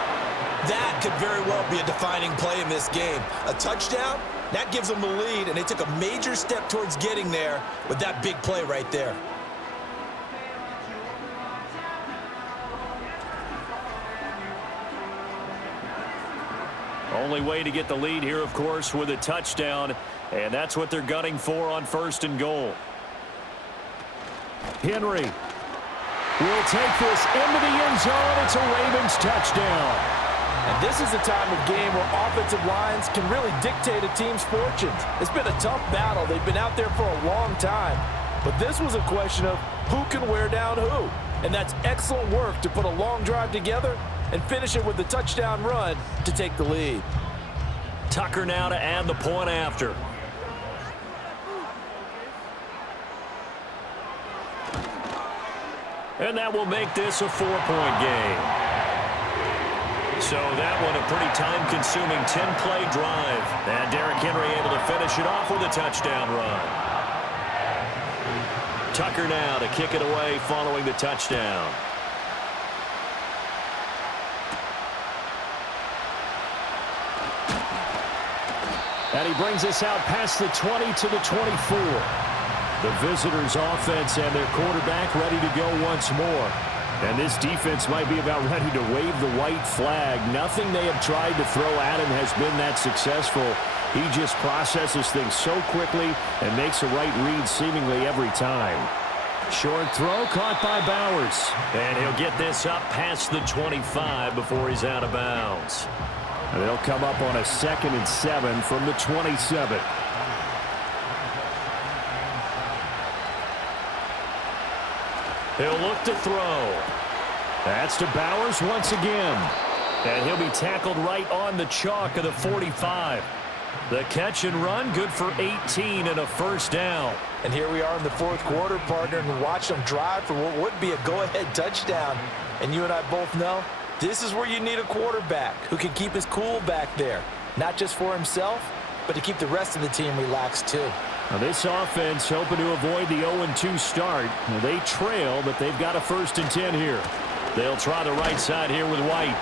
That could very well be a defining play in this game. A touchdown? That gives them the lead, and they took a major step towards getting there with that big play right there. Only way to get the lead here, of course, with a touchdown, and that's what they're gunning for on 1st and goal. Henry will take this into the end zone. It's a Ravens touchdown. And this is the time of game where offensive lines can really dictate a team's fortunes. It's been a tough battle. They've been out there for a long time. But this was a question of who can wear down who. And that's excellent work to put a long drive together and finish it with the touchdown run to take the lead. Tucker now to add the point after. And that will make this a 4-point game. So that one a pretty time-consuming 10-play drive. And Derrick Henry able to finish it off with a touchdown run. Tucker now to kick it away following the touchdown. And he brings us out past the 20 to the 24. The visitors' offense and their quarterback ready to go once more. And this defense might be about ready to wave the white flag. Nothing they have tried to throw at him has been that successful. He just processes things so quickly and makes a right read seemingly every time. Short throw caught by Bowers. And he'll get this up past the 25 before he's out of bounds. And they'll come up on a 2nd and 7 from the 27. He'll look to throw. That's to Bowers once again. And he'll be tackled right on the chalk of the 45. The catch and run, good for 18 and a first down. And here we are in the 4th quarter, partner, and watch them drive for what would be a go-ahead touchdown. And you and I both know this is where you need a quarterback who can keep his cool back there, not just for himself, but to keep the rest of the team relaxed too. Now this offense hoping to avoid the 0-2 start. They trail, but they've got a 1st and 10 here. They'll try the right side here with White.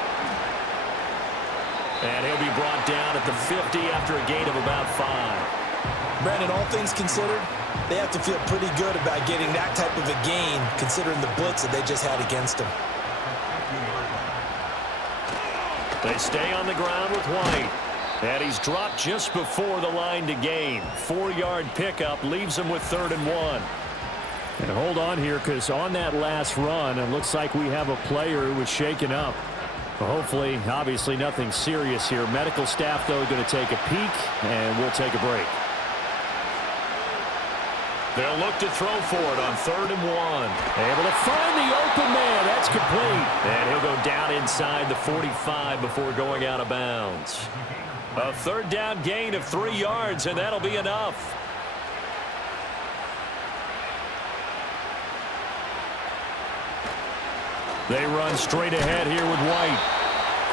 And he'll be brought down at the 50 after a gain of about 5. Brandon, all things considered, they have to feel pretty good about getting that type of a gain considering the blitz that they just had against them. They stay on the ground with White. And he's dropped just before the line to gain. 4-yard pickup leaves him with 3rd and 1. And hold on here, because on that last run, it looks like we have a player who was shaken up. Hopefully, obviously nothing serious here. Medical staff, though, going to take a peek, and we'll take a break. They'll look to throw for it on 3rd and 1. Able to find the open man. That's complete. And he'll go down inside the 45 before going out of bounds. A 3rd down gain of 3 yards, and that'll be enough. They run straight ahead here with White.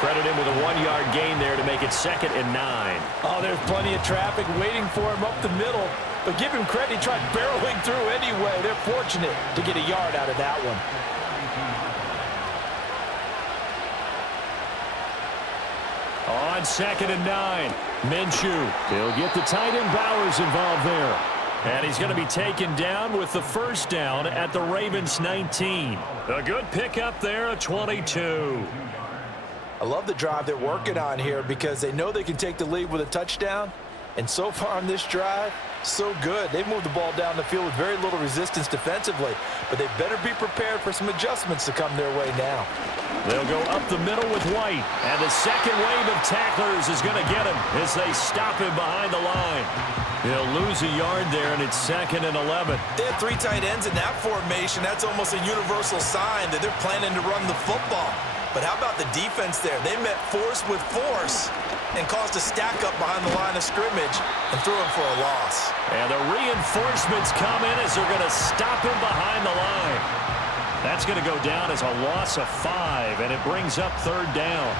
Credit him with a 1-yard gain there to make it 2nd and 9. Oh, there's plenty of traffic waiting for him up the middle. But give him credit, he tried barreling through anyway. They're fortunate to get a yard out of that one. On 2nd and 9, Minshew. He'll get the tight end Bowers involved there. And he's going to be taken down with the 1st down at the Ravens 19. A good pickup there at 22. I love the drive they're working on here because they know they can take the lead with a touchdown. And so far on this drive, so good. They've moved the ball down the field with very little resistance defensively. But they better be prepared for some adjustments to come their way now. They'll go up the middle with White. And the second wave of tacklers is going to get him as they stop him behind the line. He'll lose a yard there, and it's 2nd and 11. They have 3 tight ends in that formation. That's almost a universal sign that they're planning to run the football. But how about the defense there? They met force with force and caused a stack up behind the line of scrimmage and threw him for a loss. And the reinforcements come in as they're going to stop him behind the line. That's going to go down as a loss of 5, and it brings up 3rd down.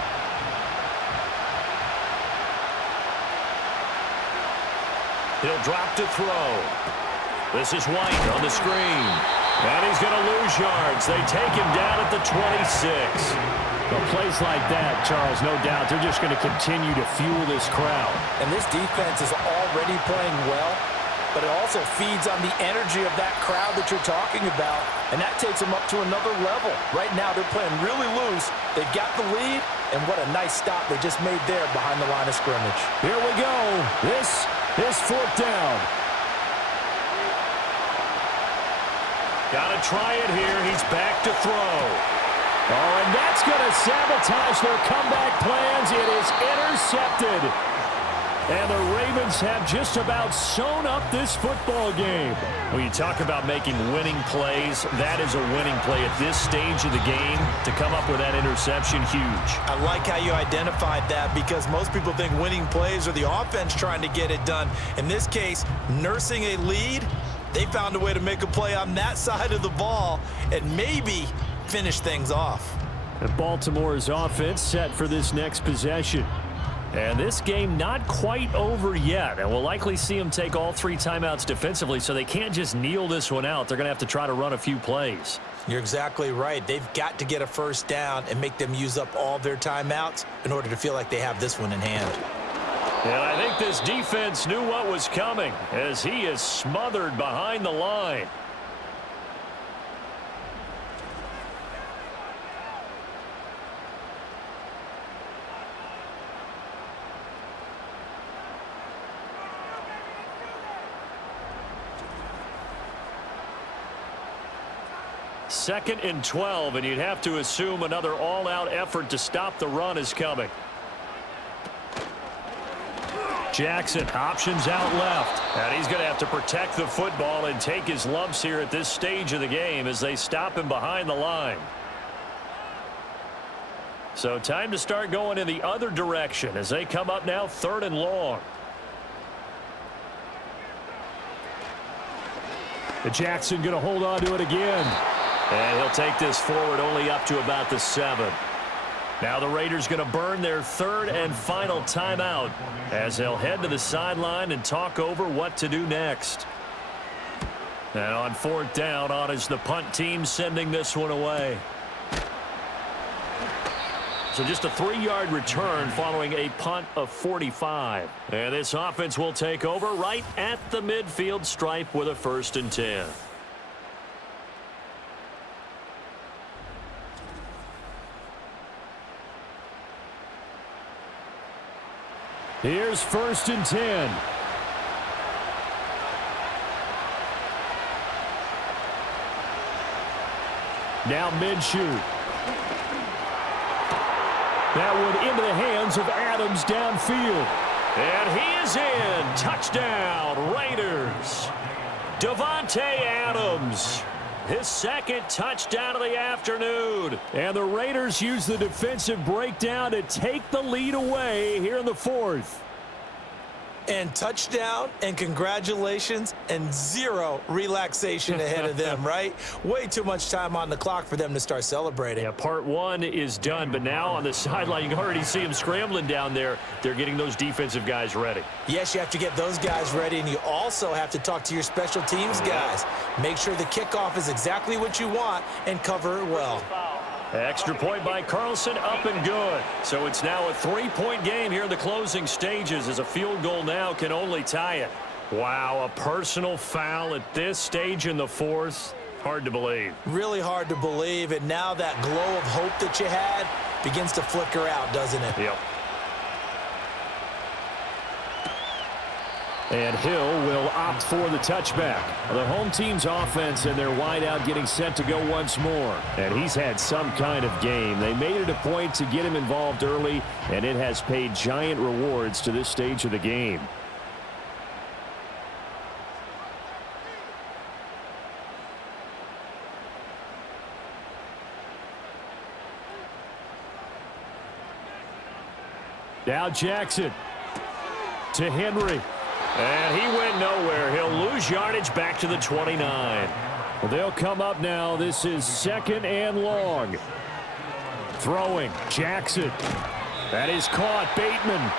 He'll drop to throw. This is White on the screen. And he's going to lose yards. They take him down at the 26. Well, plays like that, Charles, no doubt, they're just going to continue to fuel this crowd. And this defense is already playing well, but it also feeds on the energy of that crowd that you're talking about, and that takes them up to another level. Right now, they're playing really loose. They've got the lead, and what a nice stop they just made there behind the line of scrimmage. Here we go. This is 4th down. Got to try it here. He's back to throw. Oh, and that's going to sabotage their comeback plans. It is intercepted. And the Ravens have just about sewn up this football game. When you talk about making winning plays, that is a winning play at this stage of the game. To come up with that interception, huge. I like how you identified that because most people think winning plays are the offense trying to get it done. In this case, nursing a lead, they found a way to make a play on that side of the ball and maybe finish things off. And Baltimore's offense set for this next possession. And this game not quite over yet. And we'll likely see them take all 3 timeouts defensively, so they can't just kneel this one out. They're going to have to try to run a few plays. You're exactly right. They've got to get a 1st down and make them use up all their timeouts in order to feel like they have this one in hand. And I think this defense knew what was coming as he is smothered behind the line. 2nd and 12, and you'd have to assume another all-out effort to stop the run is coming. Jackson options out left, and he's going to have to protect the football and take his lumps here at this stage of the game as they stop him behind the line. So time to start going in the other direction as they come up now 3rd and long. Jackson going to hold on to it again. And he'll take this forward only up to about the 7. Now the Raiders going to burn their 3rd and final timeout as they'll head to the sideline and talk over what to do next. And on 4th down, on is the punt team sending this one away. So just a 3-yard return following a punt of 45. And this offense will take over right at the midfield stripe with a 1st and 10. Here's 1st and 10. Now Minshew. That one into the hands of Adams downfield. And he is in. Touchdown, Raiders. Davante Adams. His 2nd touchdown of the afternoon. And the Raiders use the defensive breakdown to take the lead away here in the 4th. And touchdown and congratulations and 0 relaxation ahead of them, right? Way too much time on the clock for them to start celebrating. Yeah, part 1 is done, but now on the sideline, you can already see them scrambling down there. They're getting those defensive guys ready. Yes, you have to get those guys ready, and you also have to talk to your special teams guys. Make sure the kickoff is exactly what you want and cover it well. Extra point by Carlson, up and good. So it's now a 3-point game here in the closing stages as a field goal now can only tie it. Wow, a personal foul at this stage in the 4th. Hard to believe. Really hard to believe, and now that glow of hope that you had begins to flicker out, doesn't it? Yep. And Hill will opt for the touchback. The home team's offense and their wideout getting set to go once more. And he's had some kind of game. They made it a point to get him involved early, and it has paid giant rewards to this stage of the game. Now Jackson to Henry. And he went nowhere. He'll lose yardage back to the 29. Well, they'll come up now. This is 2nd and long. Throwing. Jackson. That is caught. Bateman.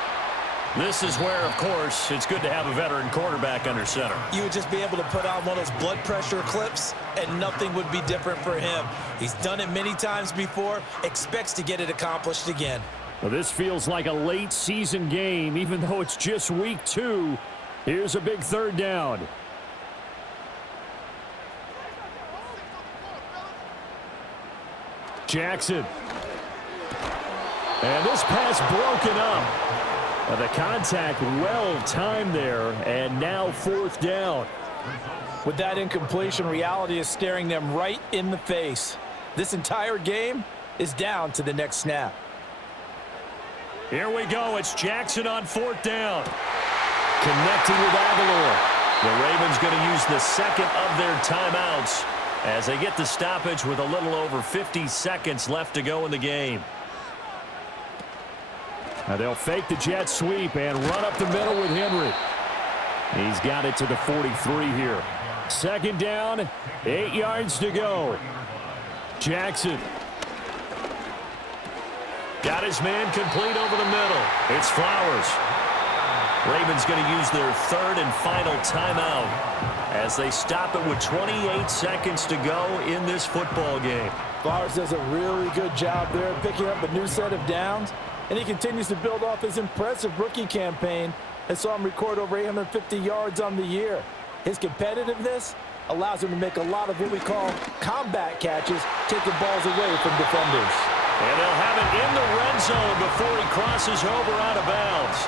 This is where, of course, it's good to have a veteran quarterback under center. You would just be able to put on one of those blood pressure clips, and nothing would be different for him. He's done it many times before, expects to get it accomplished again. Well, this feels like a late season game, even though it's just week 2. Here's a big 3rd down. Jackson. And this pass broken up. The contact well timed there, and now 4th down. With that incompletion, reality is staring them right in the face. This entire game is down to the next snap. Here we go. It's Jackson on 4th down. Connecting with Aguilar. The Ravens going to use the 2nd of their timeouts as they get the stoppage with a little over 50 seconds left to go in the game. Now they'll fake the jet sweep and run up the middle with Henry. He's got it to the 43 here. 2nd down, 8 yards to go. Jackson. Got his man complete over the middle. It's Flowers. Ravens going to use their 3rd and final timeout as they stop it with 28 seconds to go in this football game. Flowers does a really good job there picking up a new set of downs, and he continues to build off his impressive rookie campaign and saw him record over 850 yards on the year. His competitiveness allows him to make a lot of what we call combat catches, taking balls away from defenders. And they'll have it in the red zone before he crosses over out of bounds.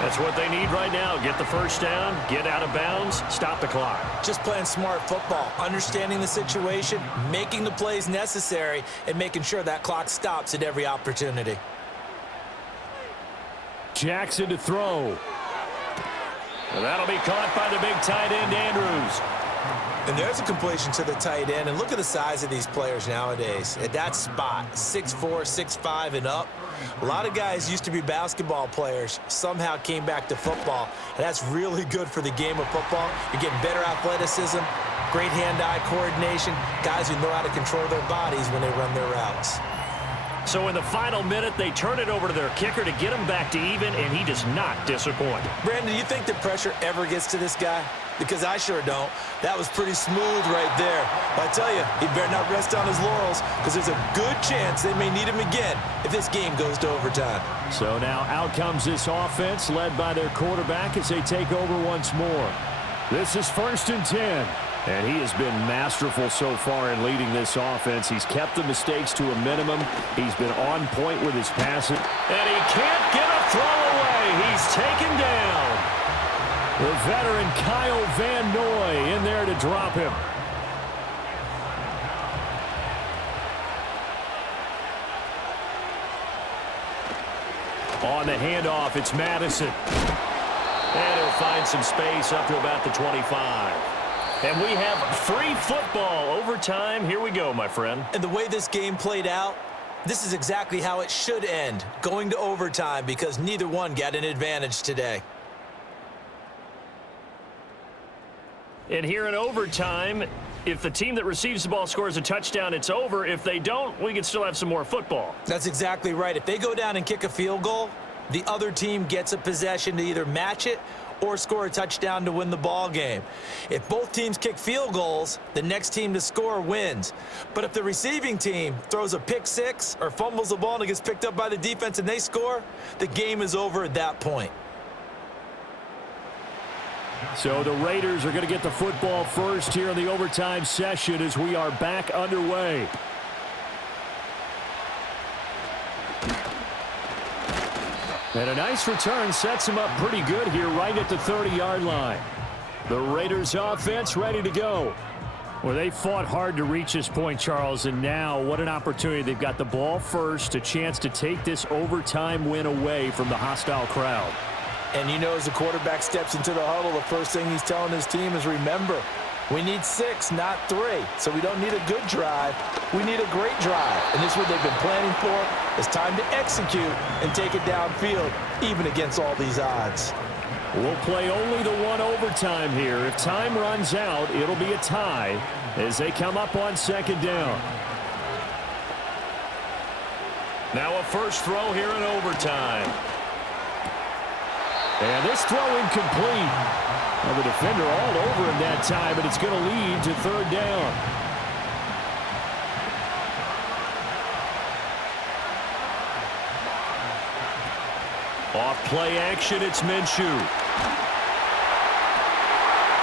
That's what they need right now. Get the first down, get out of bounds, stop the clock. Just playing smart football, understanding the situation, making the plays necessary, and making sure that clock stops at every opportunity. Jackson to throw. And that'll be caught by the big tight end, Andrews. And there's a completion to the tight end. And look at the size of these players nowadays. At that spot, 6'4", 6'5", and up. A lot of guys used to be basketball players, somehow came back to football. And that's really good for the game of football. You're getting better athleticism, great hand-eye coordination, guys who know how to control their bodies when they run their routes. So in the final minute, they turn it over to their kicker to get him back to even, and he does not disappoint. Brandon, do you think the pressure ever gets to this guy? Because I sure don't. That was pretty smooth right there. But I tell you, he better not rest on his laurels, because there's a good chance they may need him again if this game goes to overtime. So now out comes this offense, led by their quarterback as they take over once more. This is 1st and 10. And he has been masterful so far in leading this offense. He's kept the mistakes to a minimum. He's been on point with his passing. And he can't get a throw away. He's taken down. The veteran Kyle Van Noy in there to drop him. On the handoff, it's Madison. And he'll find some space up to about the 25. And we have free football overtime. Here we go, my friend. And the way this game played out, this is exactly how it should end, going to overtime, because neither one got an advantage today. And here in overtime, if the team that receives the ball scores a touchdown, it's over. If they don't, we can still have some more football. That's exactly right. If they go down and kick a field goal, the other team gets a possession to either match it or score a touchdown to win the ball game. If both teams kick field goals, the next team to score wins. But if the receiving team throws a pick six or fumbles the ball and it gets picked up by the defense and they score, the game is over at that point. So the Raiders are going to get the football first here in the overtime session as we are back underway. And a nice return sets him up pretty good here right at the 30-yard line. The Raiders offense ready to go. Well, they fought hard to reach this point, Charles, and now what an opportunity. They've got the ball first, a chance to take this overtime win away from the hostile crowd. And you know, as the quarterback steps into the huddle, the first thing he's telling his team is, remember, we need 6, not 3. So we don't need a good drive. We need a great drive. And this is what they've been planning for. It's time to execute and take it downfield, even against all these odds. We'll play only the one overtime here. If time runs out, it'll be a tie as they come up on 2nd down. Now a first throw here in overtime. And this throw incomplete. Well, the defender all over him that time, but it's going to lead to 3rd down. Off play action, it's Minshew.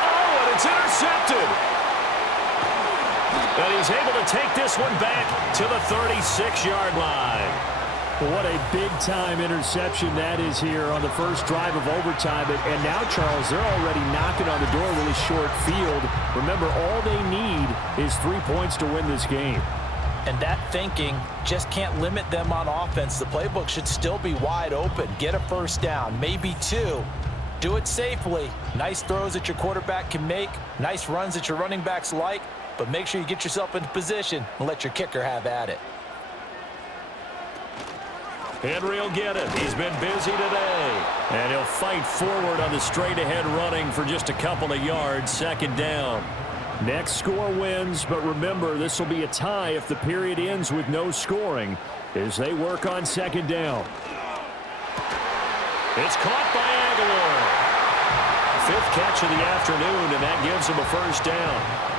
Oh, and it's intercepted. And he's able to take this one back to the 36-yard line. What a big-time interception that is here on the first drive of overtime. And now, Charles, they're already knocking on the door, really short field. Remember, all they need is 3 points to win this game. And that thinking just can't limit them on offense. The playbook should still be wide open. Get a first down, maybe 2. Do it safely. Nice throws that your quarterback can make. Nice runs that your running backs like. But make sure you get yourself into position and let your kicker have at it. Henry will get it. He's been busy today. And he'll fight forward on the straight-ahead running for just a couple of yards. 2nd down. Next score wins, but remember, this will be a tie if the period ends with no scoring as they work on 2nd down. It's caught by Aguilar. 5th catch of the afternoon, and that gives him a first down.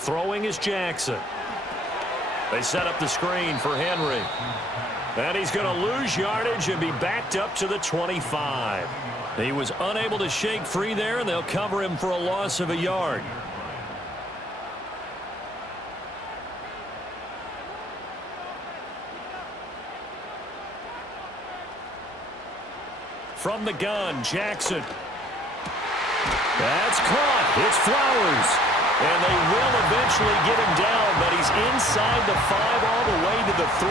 Throwing is Jackson. They set up the screen for Henry. And he's going to lose yardage and be backed up to the 25. He was unable to shake free there, and they'll cover him for a loss of a yard. From the gun, Jackson. That's caught. It's Flowers. And they will eventually get him down, but he's inside the 5 all the way to the 3.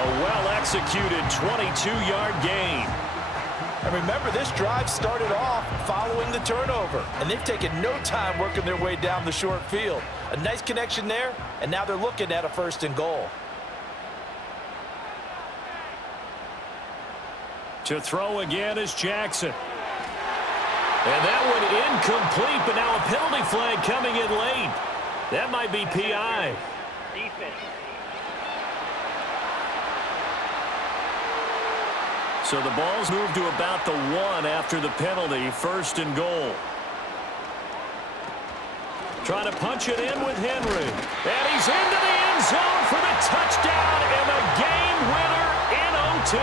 A well-executed 22-yard gain. And remember, this drive started off following the turnover, and they've taken no time working their way down the short field. A nice connection there, and now they're looking at a 1st and goal. To throw again is Jackson. And that one incomplete, but now a penalty flag coming in late. That might be PI. Defense. So the ball's moved to about the 1 after the penalty, 1st and goal. Trying to punch it in with Henry. And he's into the end zone for the touchdown and the game winner in OT.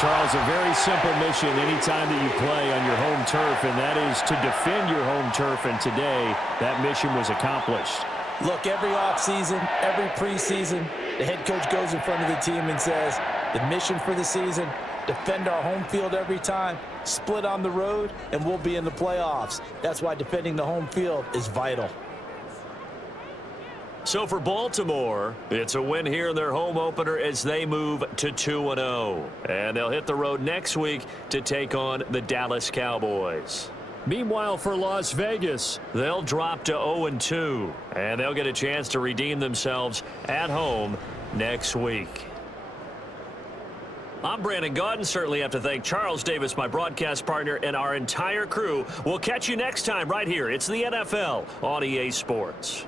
Charles, a very simple mission anytime that you play on your home turf, and that is to defend your home turf, and today that mission was accomplished. Look, every offseason, every preseason, the head coach goes in front of the team and says, the mission for the season, defend our home field every time, split on the road, and we'll be in the playoffs. That's why defending the home field is vital. So for Baltimore, it's a win here in their home opener as they move to 2-0. And they'll hit the road next week to take on the Dallas Cowboys. Meanwhile, for Las Vegas, they'll drop to 0-2. And they'll get a chance to redeem themselves at home next week. I'm Brandon Gaudin. Certainly have to thank Charles Davis, my broadcast partner, and our entire crew. We'll catch you next time right here. It's the NFL on EA Sports.